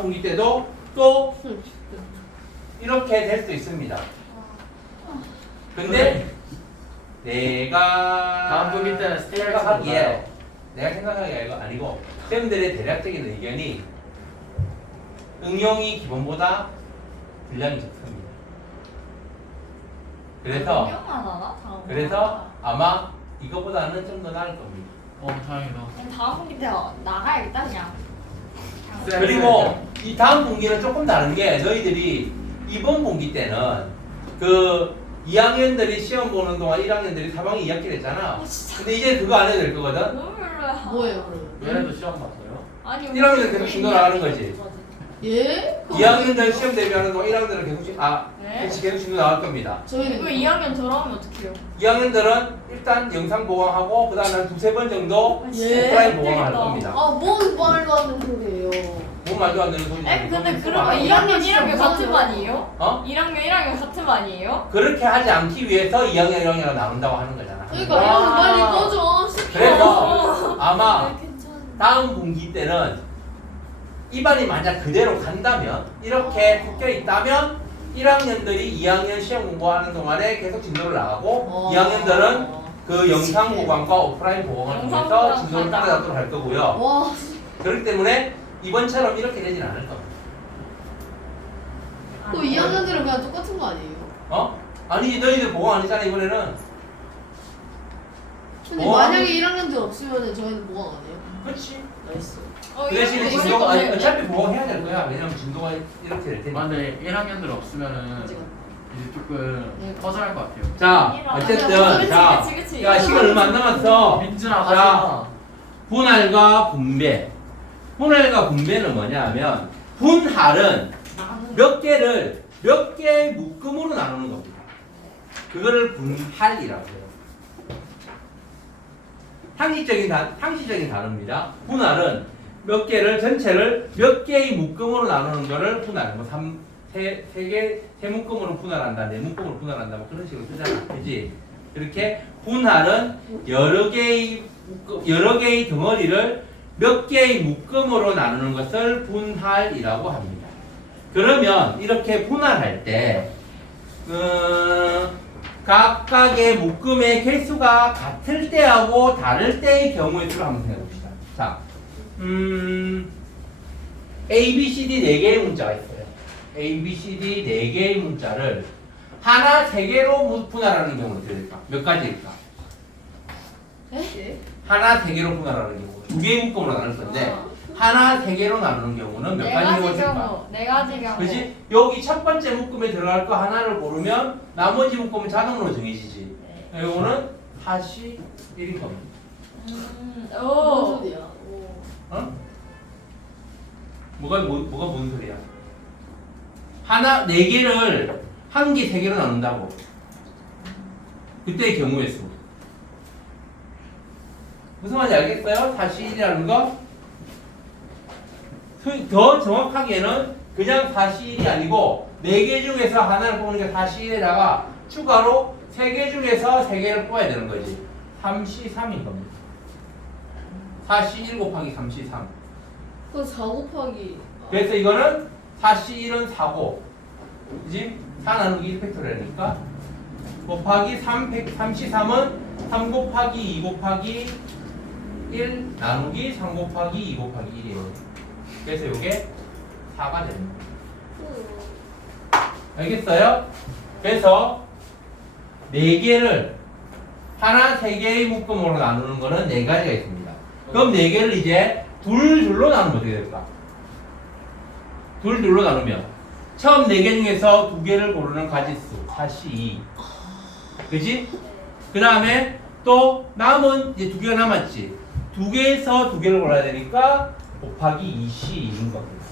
분기 때도 또 이렇게 될 수 있습니다. 근데 내가 다음 분기 때는 스테이크 생각하기에 내가 생각하기에 아니고 쌤들의 대략적인 의견이 응용이 기본보다 분량이 적습니다. 그래서 유명하나 다음 그래서 아마 이거보다는 좀 더 나을 겁니다. 다행이다. 그럼 다음 분기 때 나가야겠다 그냥. 그리고 이 다음 분기는 조금 다른 게 너희들이 이번 분기 때는 그 2학년들이 시험 보는 동안 1학년들이 3학기 2학기 됐잖아. 근데 이제 그거 안 해도 될 거거든. 너무 별로야. 뭐예요, 그럼? 얘네도 시험 봤어요? 아니 1학년은 계속 진도 나가는 거지. 예? 2학년들 시험 대비하는 동안 1학년들은 계속 네? 계속 진도 나갈 겁니다. 저희는 그 2학년 돌아오면 어떡해요? 2학년들은 일단 영상 보강하고 그 다음에 한 2-3번 정도 예? 오프라인 보강을 할 겁니다. 뭔 말도 안 되는 소리예요. 뭔 말도 안 되는 소리. 근데 그러면 2학년 1학년 같은 반이에요? 어? 1학년 1학년 같은 반이에요? 그렇게 하지 않기 위해서 2학년 1학년을 나눈다고 하는 거잖아. 그러니까 이러면 빨리 꺼줘. 그래서 아마 다음 분기 때는 이반이 만약 그대로 간다면 이렇게 묶여 있다면 1학년들이 2학년 시험 공부하는 동안에 계속 진도를 나가고 2학년들은 그 영상 보강과 오프라인 보강을 영상 통해서 보강 진도를 가자. 따라잡도록 할 거고요. 와, 그렇기 때문에 이번처럼 이렇게 되진 않을 겁니다. 그 2학년들은 그냥 똑같은 거 아니에요? 어? 아니 너희들 보강 안 했잖아 이번에는. 근데 어? 만약에 1학년들 없으면 저희는 보강 안 해요? 그렇지. 나이스. 그 대신에 있을 진도가 거예요. 어차피 보강해야 될 거야. 왜냐면 진도가 이렇게 될 테니까. 근데 1학년들 없으면은 이제 조금 허전할 것 같아요. 자, 어쨌든 자, 그치. 야 시간 얼마 안 남았어. 민준아 자. 가자. 분할과 분배. 분할과 분배는 뭐냐면 분할은 몇 개의 묶음으로 나누는 겁니다. 그거를 분할이라고 해요. 상식적인 단어입니다. 분할은 전체를 몇 개의 묶음으로 나누는 거를 분할. 뭐 세 묶음으로 분할한다, 네 묶음으로 분할한다, 뭐 그런 식으로 쓰잖아. 그지? 이렇게 분할은 여러 개의 덩어리를 몇 개의 묶음으로 나누는 것을 분할이라고 합니다. 그러면 이렇게 분할할 때 각각의 묶음의 개수가 같을 때하고 다를 때의 경우의 수를 한번 생각해 봅시다. 자, A, B, C, D 4개의 문자가 있어요. A, B, C, D 4개의 문자를 하나, 3개로 분할하는 경우는 어떻게 될까? 몇 가지일까? 네? 하나, 3개로 분할하는 경우 2개의 묶음으로 나눌 건데 하나, 3개로 나누는 경우는 몇 네 가지 가지 경우가 있을까? 경우. 네 가지 경우. 그지? 여기 첫 번째 묶음에 들어갈 거 하나를 고르면 나머지 묶음은 자동으로 정해지지. 네. 이거는 다시 1인 겁니다. 뭔 오. 소리야? 오. 어? 뭐가 뭔 소리야? 하나 4개를 한 개 3개로 나눈다고. 그때의 경우의 수. 무슨 말인지 알겠어요? 다시 1이라는 거? 더 정확하게는 그냥 4C1이 아니고 4개 중에서 하나를 뽑는 게 4C1에다가 추가로 3개 중에서 3개를 뽑아야 되는 거지. 3C3인 겁니다. 4C1 곱하기 3C3. 그건 4 곱하기. 그래서 이거는 4C1은 4고 그지? 4 나누기 1팩토리니까 곱하기 3C3은 3 곱하기 2 곱하기 1 나누기 3 곱하기 2 곱하기 1이에요. 그래서 이게 4가 됩니다. 알겠어요? 그래서 4개를 하나, 3개의 묶음으로 나누는 거는 4가지가 있습니다. 그럼 4개를 이제 둘로 나누면 어떻게 될까? 둘로 나누면 처음 4개 중에서 2개를 고르는 가지수 4C2 그지? 그 다음에 또 남은 이제 2개가 남았지 2개에서 2개를 골라야 되니까 곱하기 2C2인 겁니다.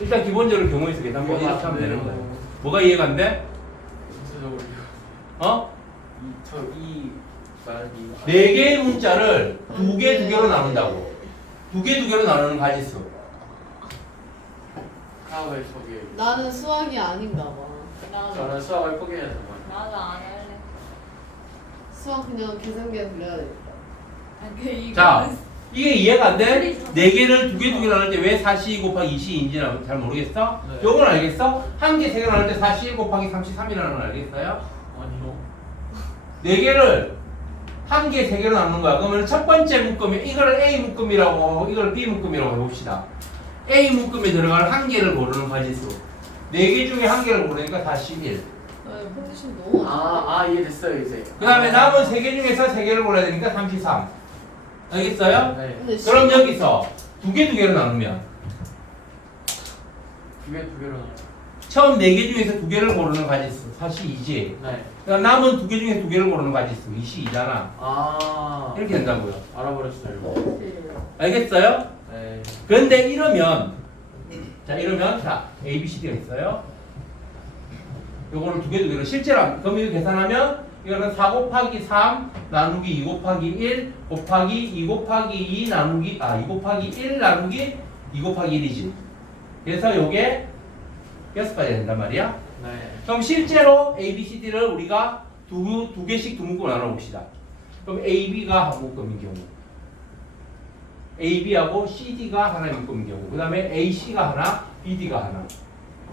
일단 기본적으로 경우의 수 계산 뭐 이렇게 하면 되는 거예요. 뭐가 이해가 안 돼? 어? 저이 말이 4개의 문자를 2개로 나눈다고. 2개로 나누는 가지수. 수학을 포기해. 나는 수학이 아닌가 봐. 저는 수학을 포기해서 나도 안 할래. 수학 그냥 계산기에 돌려야 되겠다. 자, 이게 이해가 안 돼? 4개를 2개 나눌 때 왜 4C2 곱하기 2C인지 잘 모르겠어? 네. 요건 알겠어? 한 개 3개 나눌 때 4C1 곱하기 3C3이라는 걸 알겠어요? 아니요. 4개를 한 개 3개로 나누는 거야. 그러면 첫 번째 묶음이 이걸 A 묶음이라고 이걸 B 묶음이라고 해봅시다. A 묶음에 들어갈 한 개를 고르는 가지수. 4개 중에 한 개를 고르니까 4C1. 컨디션 너무 안 이해됐어요 이제. 그 다음에 남은 3개 중에서 3개를 골라야 되니까 33. 알겠어요? 네. 근데 그럼 여기서 2개로 나누면 두 개로. 처음 4개 중에서 2개를 고르는 가지수 4C2지. 네. 그다음 남은 2개 중에 2개를 고르는 가지수 2C2잖아. 아. 이렇게 된다고요. 알아버렸어요. 알겠어요? 네. 그런데 이러면 자 A, B, C, D가 있어요. 요거를 2개로 실제로 그럼 이거 계산하면 이거는 4 곱하기 3 나누기 2 곱하기 1 곱하기 2 곱하기 2 나누기 2 곱하기 1 나누기 2 곱하기 1이지. 그래서 요게 6가지 된단 말이야. 네. 그럼 실제로 A, B, C, D를 우리가 두 개씩 두 묶음으로 나눠봅시다. 그럼 A, B가 한 묶음인 경우 A, B하고 C, D가 하나의 묶음인 경우 그 다음에 A, C가 하나, B, D가 하나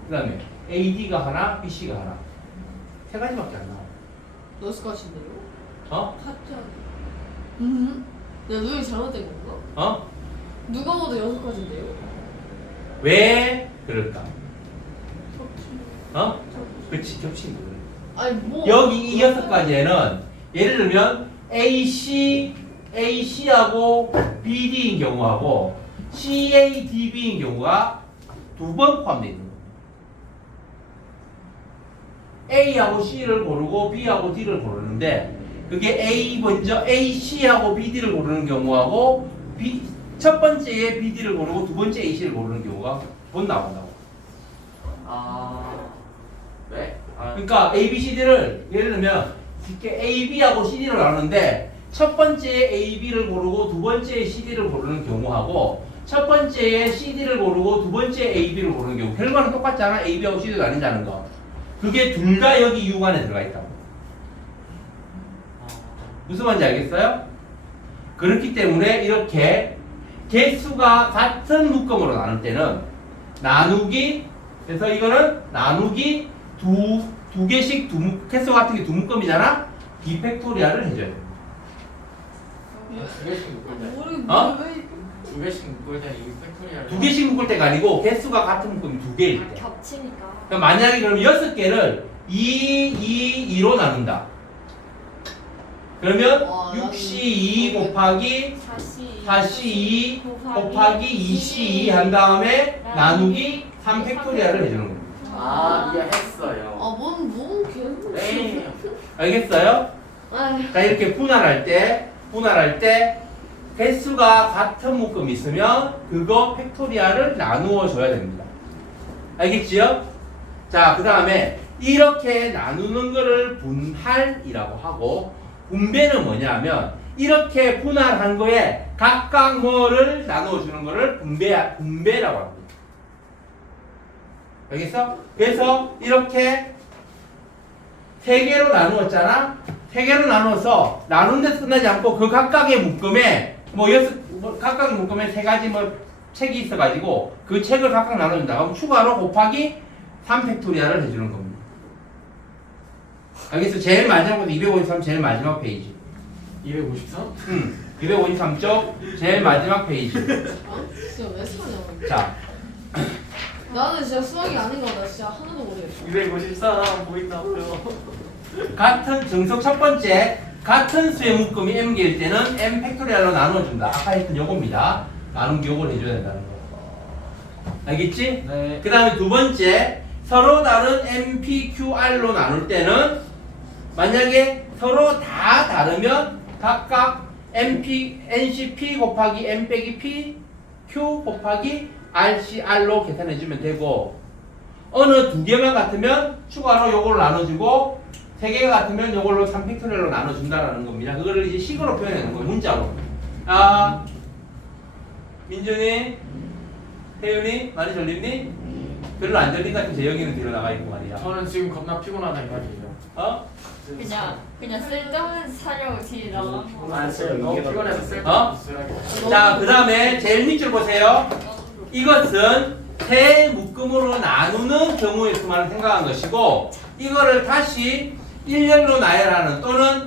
그 다음에 A, D가 하나, B, C가 하나 3가지밖에 안 나와. 넣었을 것인데요? 어? 내가 누이 잘못된 건가? 어? 누가 봐도 6가지인데요? 왜 그럴까? 어? 그렇지, 겹치는 거야. 아니 뭐 여기 이 6가지에는 예를 들면 AC하고 BD인 경우하고 CADB인 경우가 2번 포함되어 있는 거예요. A하고 C를 고르고 B하고 D를 고르는데 그게 AC하고 BD를 고르는 경우하고 첫 번째에 BD를 고르고 두 번째 AC를 고르는 경우가 곧 나온다고. 네. 그러니까 A, B, C, D를 예를 들면 이렇게 A, B하고 C, D로 나누는데 첫 번째에 A, B를 고르고 두 번째에 C, D를 고르는 경우하고 첫 번째에 C, D를 고르고 두 번째에 A, B를 고르는 경우 결과는 똑같잖아. A, B하고 C, D가 나뉜다는 거. 그게 둘 다 여기 U 안에 들어가 있다고. 무슨 말인지 알겠어요? 그렇기 때문에 이렇게 개수가 같은 묶음으로 나눌 때는 나누기 그래서 이거는 나누기 두 개씩 개수 같은 게 두 묶음이잖아. 비팩토리아를 해줘야 됩니다. 두 개씩 묶을 때. 어? 두 개씩 묶을 때 이 팩토리얼. 두 개씩 묶을 때가 아니고 개수가 같은 묶음이 두 개일 때. 겹치니까. 그럼 만약에 그럼 6개를 2로 나눈다. 그러면 와, 6C2 곱하기 4C 4C2 곱하기 2C2 한 다음에 나누기 3팩토리얼을 해주는 겁니다. 아 이해했어요. 뭔 개소리. 네. 알겠어요? 아휴. 자, 이렇게 분할할 때 개수가 같은 묶음이 있으면 그거 팩토리얼을 나누어 줘야 됩니다. 알겠지요? 자, 그 다음에 이렇게 나누는 거를 분할이라고 하고, 분배는 뭐냐면 이렇게 분할한 거에 각각 뭐를 나누어 주는 거를 분배라고 합니다. 알겠어? 그래서 이렇게 3개로 나누었잖아? 3개로 나누어서 나눈 데서 끝나지 않고 그 각각의 묶음에 각각의 묶음에 3가지 책이 있어가지고 그 책을 각각 나눠준다. 그럼 추가로 곱하기 3팩토리얼을 해주는 겁니다. 알겠어? 제일 마지막부터 253 제일 마지막 페이지. 253? 253쪽 제일 마지막 페이지. 진짜 왜 쓰냐고. 자, 나는 진짜 수학이 아닌 거 나 진짜 하나도 모르겠어. 253 보인다고요. 같은 정석 첫 번째 같은 수의 묶음이 m개일 때는 m 팩토리얼로 나눠준다. 아까 했던 요겁니다. 나눈 게 요걸 해줘야 된다는 거. 알겠지? 네. 그 다음에 두 번째 서로 다른 MPQR로 나눌 때는 만약에 서로 다 다르면 각각 NCP 곱하기 M 빼기 P Q 곱하기 RCR로 계산해주면 되고, 어느 두 개만 같으면 추가로 요걸 나눠주고 3개가 같으면 요걸로 3팩토리얼로 나눠준다라는 겁니다. 그거를 이제 식으로 표현하는 거예요. 문자로. 아, 민준이, 혜윤이 많이 졸립니? 별로 안 졸린 같은 재영이는 뒤로 나가 있고 말이야. 저는 지금 겁나 피곤하다 이 말이죠. 어? 그냥 쓸데없는 사료 뒤에 나가. 아 진짜 너무 피곤해서 쓸 어? 자, 그 다음에 제일 밑줄 보세요. 이것은 세 묶음으로 나누는 경우의 수만을 생각한 것이고, 이거를 다시 일렬로 나열하는 또는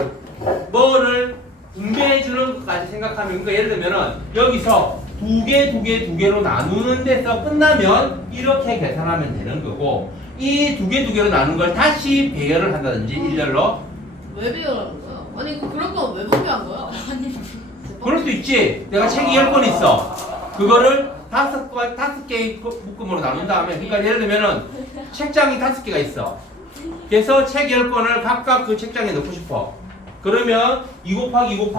뭐를 분배해 주는 것까지 생각하면, 그러니까 예를 들면은 여기서 두 개로 나누는 데서 끝나면 이렇게 계산하면 되는 거고, 이 두 개로 나눈 걸 다시 배열을 한다든지 일렬로. 왜 배열하는 거야? 아니 그럴 거면 왜 분배한 거야? 그럴 수 있지. 내가 책이 10권 있어. 그거를 5개의 묶음으로 나눈 다음에, 그러니까 예를 들면은 책장이 5개가 있어. 그래서 책 10권을 각각 그 책장에 넣고 싶어. 그러면 2 곱하기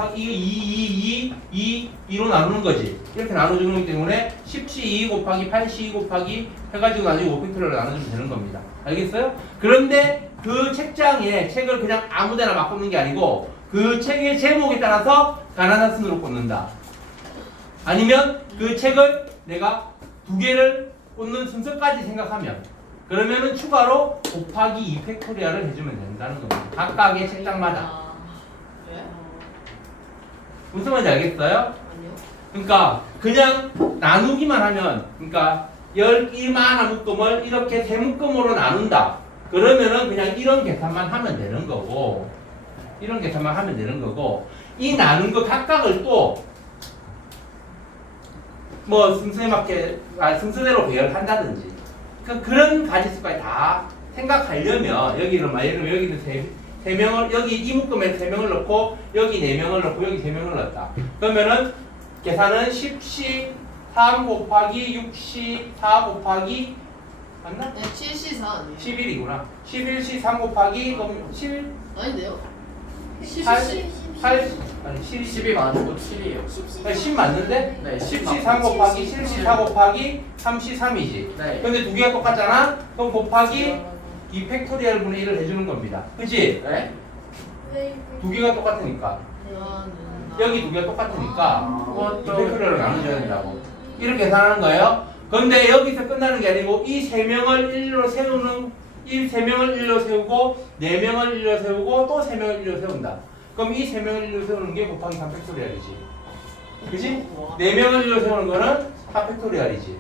2로 나누는 거지. 이렇게 나눠주는 거기 때문에 10C2 곱하기 8C2 곱하기 해가지고 나중에 5팩토리얼로 나눠주면 되는 겁니다. 알겠어요? 그런데 그 책장에 책을 그냥 아무데나 막 꽂는 게 아니고 그 책의 제목에 따라서 가나다순으로 꽂는다. 아니면 그 책을 내가 2개를 꽂는 순서까지 생각하면, 그러면은 추가로 곱하기 2팩토리얼을 해주면 된다는 겁니다. 각각의 책장마다. 왜? 무슨 말인지 알겠어요? 아니요. 그러니까 그냥 나누기만 하면, 그러니까 이만한 묶음을 이렇게 세 묶음으로 나눈다. 그러면은 그냥 이런 계산만 하면 되는 거고, 이 나눈 거 각각을 또 뭐 순서에 맞게 순서대로 배열한다든지, 그런 가지수까지 다 생각하려면 여기는 여기는 세 명을, 여기 이 묶음에 3명을 넣고 여기 4명을 넣고 여기 3명을 넣었다. 그러면은 계산은 10C 3 곱하기 6C 4 곱하기 맞나? 네, 7C4 아니에요? 11이구나. 11C 3 곱하기 그럼 7 아닌데요? 8 아니 10이 맞고 7이에요. 10 맞는데? 네, 10C 3 곱하기 7C 4 곱하기 3C 3이지. 네. 근데 두 개가 똑같잖아? 그럼 곱하기 2 팩토리얼 분의 1을 해주는 겁니다. 그치? 네? 두 개가 똑같으니까. 여기 두 개가 똑같으니까 2 팩토리얼을 나눠줘야 된다고. 이렇게 계산하는 거예요. 근데 여기서 끝나는 게 아니고 이 세 명을 일로 세우는, 이 세 명을 일로 세우고 4명을 일로 세우고 또 3명을 일로 세운다. 그럼 이 3명을 일로 세우는 게 곱하기 3팩토리얼이지. 그치? 4명을 일로 세우는 거는 4팩토리얼이지.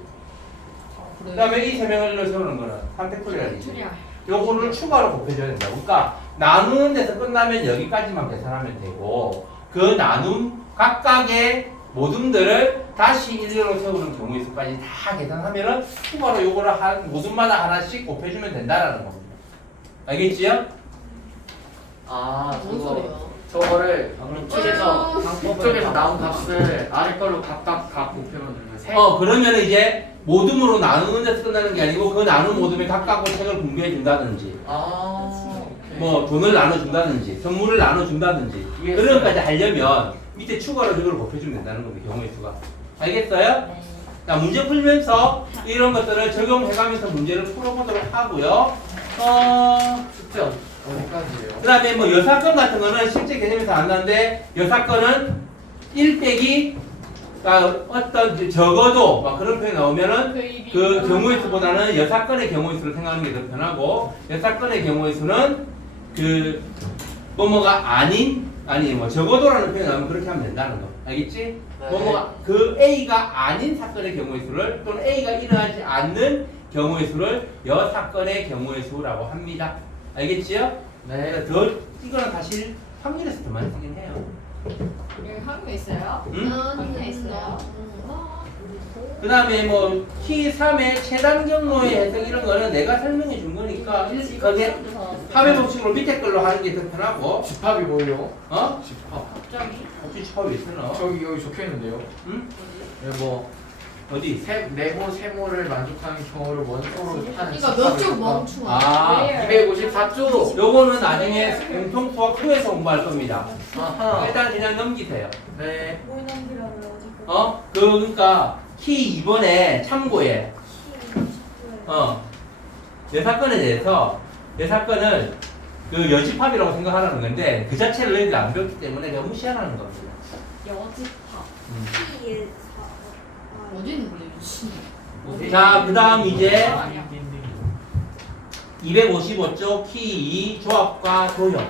그 다음에 이 3명을 일로 세우는 거는 3팩토리얼이지. 요거를 추가로 곱해줘야 된다. 그러니까 나누는 데서 끝나면 여기까지만 계산하면 되고, 그 그 나눔 각각의 모둠들을 다시 일례로 세우는 경우의 수까지 다 계산하면은 추가로 요거를 한 모둠마다 하나씩 곱해주면 된다라는 겁니다. 알겠지요? 아 뭔 소리야? 저거를 아, 그럼 이쪽에서 방법을 이쪽에서 나온 값을 아래 걸로 각각 곱해면 되는 거예요. 그러면 이제 모둠으로 나누는 데서 끝나는 게 아니고 그 나눈 모둠에 각각 책을 공개해 준다든지 오케이. 뭐 돈을 나눠준다든지 선물을 나눠준다든지 이해했어요. 그런 것까지 하려면 밑에 추가로 이걸 곱해주면 된다는 겁니다. 경우의 수가. 알겠어요? 자, 문제 풀면서 이런 것들을 적용해가면서 문제를 풀어보도록 하고요. 숙제 어디까지예요? 그 다음에 뭐 여사건 같은 거는 실제 개념에서 안 나는데 여사건은 1 빼기 어떤 적어도 막 그런 표현이 나오면은 그 경우의 수보다는 여사건의 경우의 수를 생각하는 게 더 편하고 여사건의 경우의 수는 그 뭐뭐가 아니 뭐 적어도라는 표현이 나오면 그렇게 하면 된다는 거 알겠지? 네. 뭐뭐가 그 A가 아닌 사건의 경우의 수를 또는 A가 일어나지 않는 경우의 수를 여사건의 경우의 수라고 합니다. 알겠지요? 네. 더 이거는 사실 확률에서 더 많이 쓰긴 해요. 여기 한국에 있어요? 응? 한국에 있어요? 그 다음에 뭐 키 3의 최단 경로의 해석 이런 거는 내가 설명해 준 거니까 그게 합의 법칙으로 밑에 걸로 하는 게 더 편하고 집합이 뭐예요? 어? 집합. 갑자기? 혹시 집합이 있으나? 저기 여기 적혀 있는데요. 응? 네, 뭐 어디? 네모 세모를 만족하는 경우를 원소로 하는 그러니까 몇 쪽 멈추어? 아 254쪽. 요거는 나중에 공통 수학 2에서 공부할 겁니다. 아하. 일단 그냥 넘기세요. 네. 뭘 남기라고요 지금? 그러니까 키 2번에 참고해. 내 사건에 대해서 내 사건은 그 여집합이라고 생각하라는 건데 그 자체를 너희들이 안 배웠기 때문에 그냥 무시하라는 겁니다. 여집합. T의 어디 있는 거야 미친. 자, 그 다음 이제 255쪽 키 2 조합과 도형.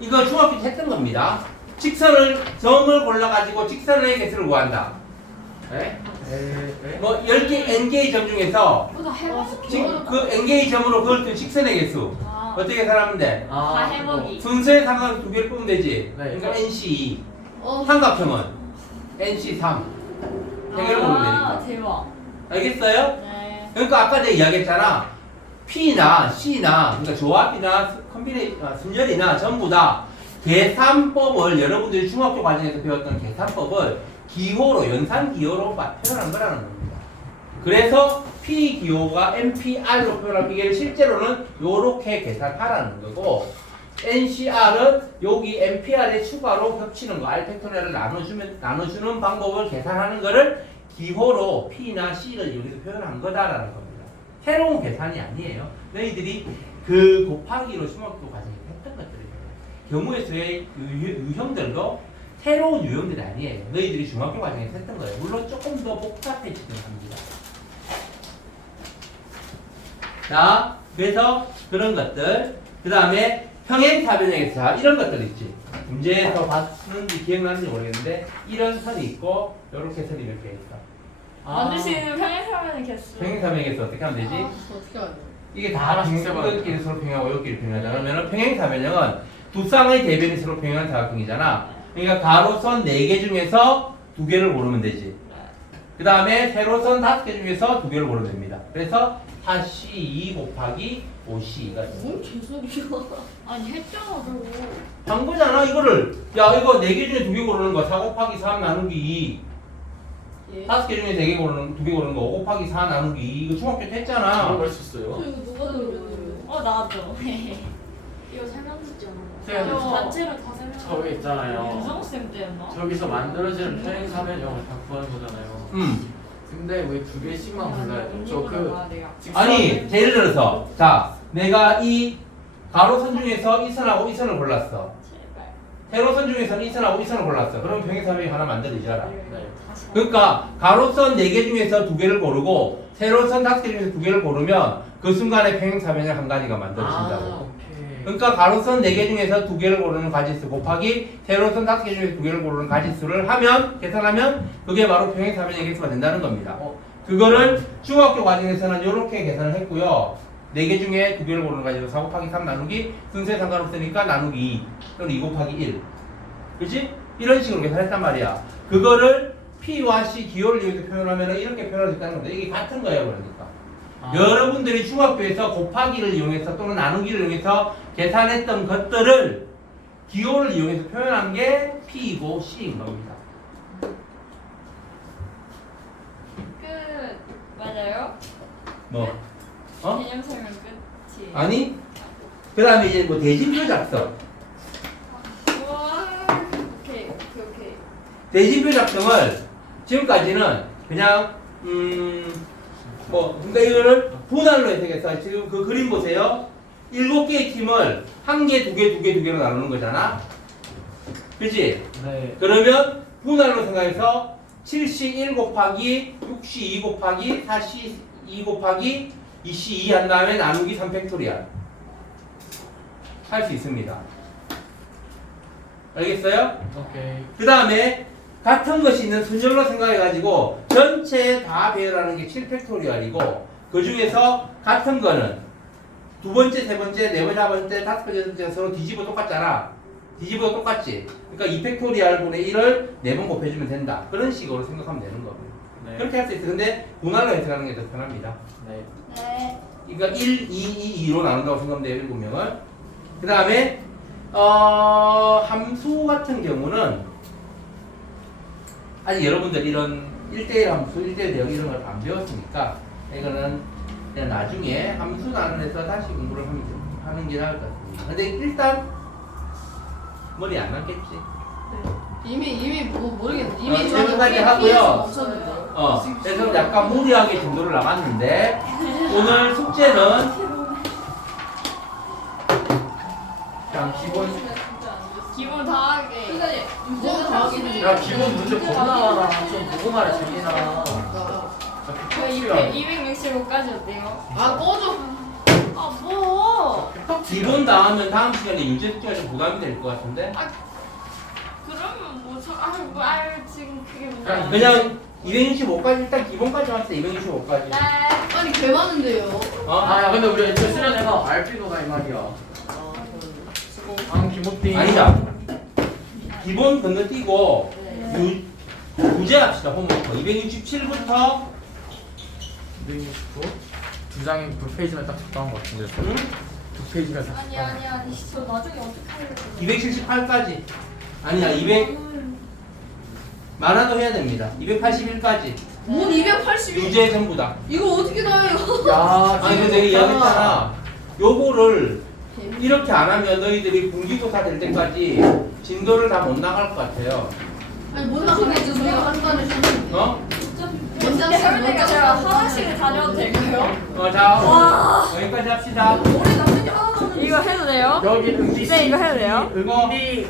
이거 중학교 때 했던 겁니다. 점을 골라가지고 직선의 개수를 구한다. 네? 네. 뭐 10개 n개의 점 중에서 나 해먹기. 그 n개의 점으로 그걸 또 직선의 개수 어떻게 계산하면 돼? 다 해먹이. 순서의 상관 두 개를 뽑으면 되지. 네. 그러니까 NC2. 어. 삼각형은 NC3. 해결을 보면 되니까. 대박. 알겠어요? 네. 그러니까 아까 내가 이야기했잖아. P나 C나 그러니까 조합이나 순열이나 전부 다 계산법을 여러분들이 중학교 과정에서 배웠던 계산법을 기호로 연산 기호로 표현한 거라는 겁니다. 그래서 P 기호가 NPR로 표현한 비계를 실제로는 요렇게 계산하라는 거고 NCR은 여기 NPR에 추가로 겹치는 거 알팩토리얼을 나눠주는 방법을 계산하는 거를 기호로 P나 C를 여기서 표현한 거다라는 겁니다. 새로운 계산이 아니에요. 너희들이 그 곱하기로 중학교 과정에서 했던 것들이에요. 경우의 수의 유형들도 새로운 유형들이 아니에요. 너희들이 중학교 과정에서 했던 거예요. 물론 조금 더 복잡해지긴 합니다. 자, 그래서 그런 것들. 그 다음에 평행사변형에서 이런 것들 있지. 문제에서 봤는지 기억나는지 모르겠는데 이런 선이 있고 이렇게 선이 몇 개 있어. 만들 수 있는 평행사면의 개수. 평행사변형에서 어떻게 하면 되지? 어떻게 하냐? 이게 다 이것끼리 서로 평행하고 이것끼리 평행하잖아. 그러면 평행사변형은 두 쌍의 대변이 서로 평행한 사각형이잖아. 그러니까 가로선 4개 중에서 2개를 고르면 되지. 그 다음에 세로선 5개 중에서 2개를 고르면 됩니다. 그래서 4C2 곱하기 5C가 뭔 개소리야? 아니 했잖아 저거. 한 거잖아 이거를. 야 이거 4개 중에 2개 고르는 거 4 곱하기 3 나누기 2. 예. 5개 중에 4개 고르는 2개 고르는 거 5 곱하기 4 나누기 2. 이거 중학교 때 그런 했잖아. 걸 썼어요. 이거 누가 들으면 나도. 이거 설명했지 않아? 쌤, 단체로 다 설명. 저기 있잖아요. 윤성쌤 때였나? 저기서 만들어지는 평행사변형을 다 구하는 거잖아요. 근데 왜 2개씩만 골라야 돼? 저그 아니 예를 들어서 자 내가 이 가로선 중에서 이 선하고 이 선을 골랐어. 제발. 세로선 중에서는 이 선하고 이 선을 골랐어. 그럼 평행사변이 하나 만들어지잖아. 네. 그러니까 가로선 4개 중에서 2개를 고르고 세로선 5개 중에서 2개를 고르면 그 순간에 평행사변형 한 가지가 만들어진다고. 오케이. 그러니까 가로선 4개 중에서 2개를 고르는 가지수 곱하기 세로선 5개 중에서 2개를 고르는 가지수를 하면 계산하면 그게 바로 평행사변의 개수가 된다는 겁니다. 그거를 중학교 과정에서는 이렇게 계산을 했고요. 4개 중에 2개를 고르는 가지수 4 곱하기 3 나누기 순서에 상관없으니까 나누기 2 또는 2 곱하기 1 그지? 이런 식으로 계산했단 말이야. 그거를 P와 C 기호를 이용해서 표현하면 이렇게 표현할 수 있다는 건데 이게 같은 거예요. 그러니까 여러분들이 중학교에서 곱하기를 이용해서 또는 나누기를 이용해서 계산했던 것들을 기호를 이용해서 표현한 게 P이고 C인 겁니다. 끝. 맞아요? 뭐? 어? 개념 설명 끝이. 아니? 그 다음에 이제 뭐 대진표 작성. 우와. 오케이. 대진표 작성을 지금까지는 그냥 그러니까 이거를 분할로 해석해서 지금 그 그림 보세요. 7개의 팀을 1개, 2개, 2개, 2개로 나누는 거잖아. 그치? 네. 그러면 분할로 생각해서 7C 1 곱하기 6C 2 곱하기 4C 2 곱하기 2C 2 한 다음에 나누기 3팩토리얼 할 수 있습니다. 알겠어요? 오케이. 그 다음에 같은 것이 있는 순열로 생각해가지고 전체 다 배열하는 게 7팩토리얼이고 그 중에서 같은 거는 두 번째, 세 번째, 네 번째, 4번째, 5번째 서로 뒤집어 똑같잖아. 뒤집어 똑같지. 그러니까 2팩토리얼 분의 1을 4번 곱해주면 된다. 그런 식으로 생각하면 되는 거고. 네. 그렇게 할 수 있어. 근데 분할로 해석하는 게 더 편합니다. 네. 네. 그러니까 1, 2, 2, 2로 나눈다고 생각하면 돼요. 7명을. 그 다음에 함수 같은 경우는 아직 여러분들 이런 1대1 함수, 1대1 대응 이런 걸 안 배웠으니까 이거는 그냥 나중에 함수 나누면서 다시 공부를 하는 게 나을 것 같습니다. 근데 일단 머리 안 남겠지. 이미 뭐 모르겠네. 어, 이미 지금까지 저는 하고요. 피해서 멈췄는데요. 그래서 약간 무리하게 정도를 나갔는데 오늘 숙제는 그냥 기본 다하게. 선생님, 유전 더하기는 야 기본 문제 겁나 많아. 좀 보고 말해 재민아. 저 265까지 어때요? 아 꺼져. 아 뭐? 기본 다음은 다음 시간에 유제 숙제가 좀 부담이 될 것 같은데 그러면 지금 그게 뭐야? 그냥 265까지 일단 기본까지 왔어. 265까지. 네. 아니 개 많은데요. 아, 야, 근데 우리 애초에 수련해서 알피도가 이 말이야. 김호띠. 아니다. 기본 건너뛰고 유제 합시다. 홈워크 267부터 269. 두 장에 두 페이지면 딱 적당한 것 같은데. 두 페이지가 딱. 아니 저 나중에 어떻게 하려고? 278까지. 아니야 200 많아도 해야 됩니다. 281까지. 뭔 280이? 유제 전부 다. 이거 어떻게 다 해요? 야, 아니 근데 내가 이야기했잖아. 요거를 이렇게 안 하면 너희들이 분기고사 될 때까지 진도를 다 못 나갈 것 같아요. 아니 못 나가겠죠. 저희가 한 달에 쉬는데. 어? 근데 할머니가 제가 화장실에 다녀도 될까요? 자 여기까지 합시다. 올해 남는 게 하나도 없는데. 이거 해도 돼요? 여기 응디 네, 이거 해도 돼요? 응디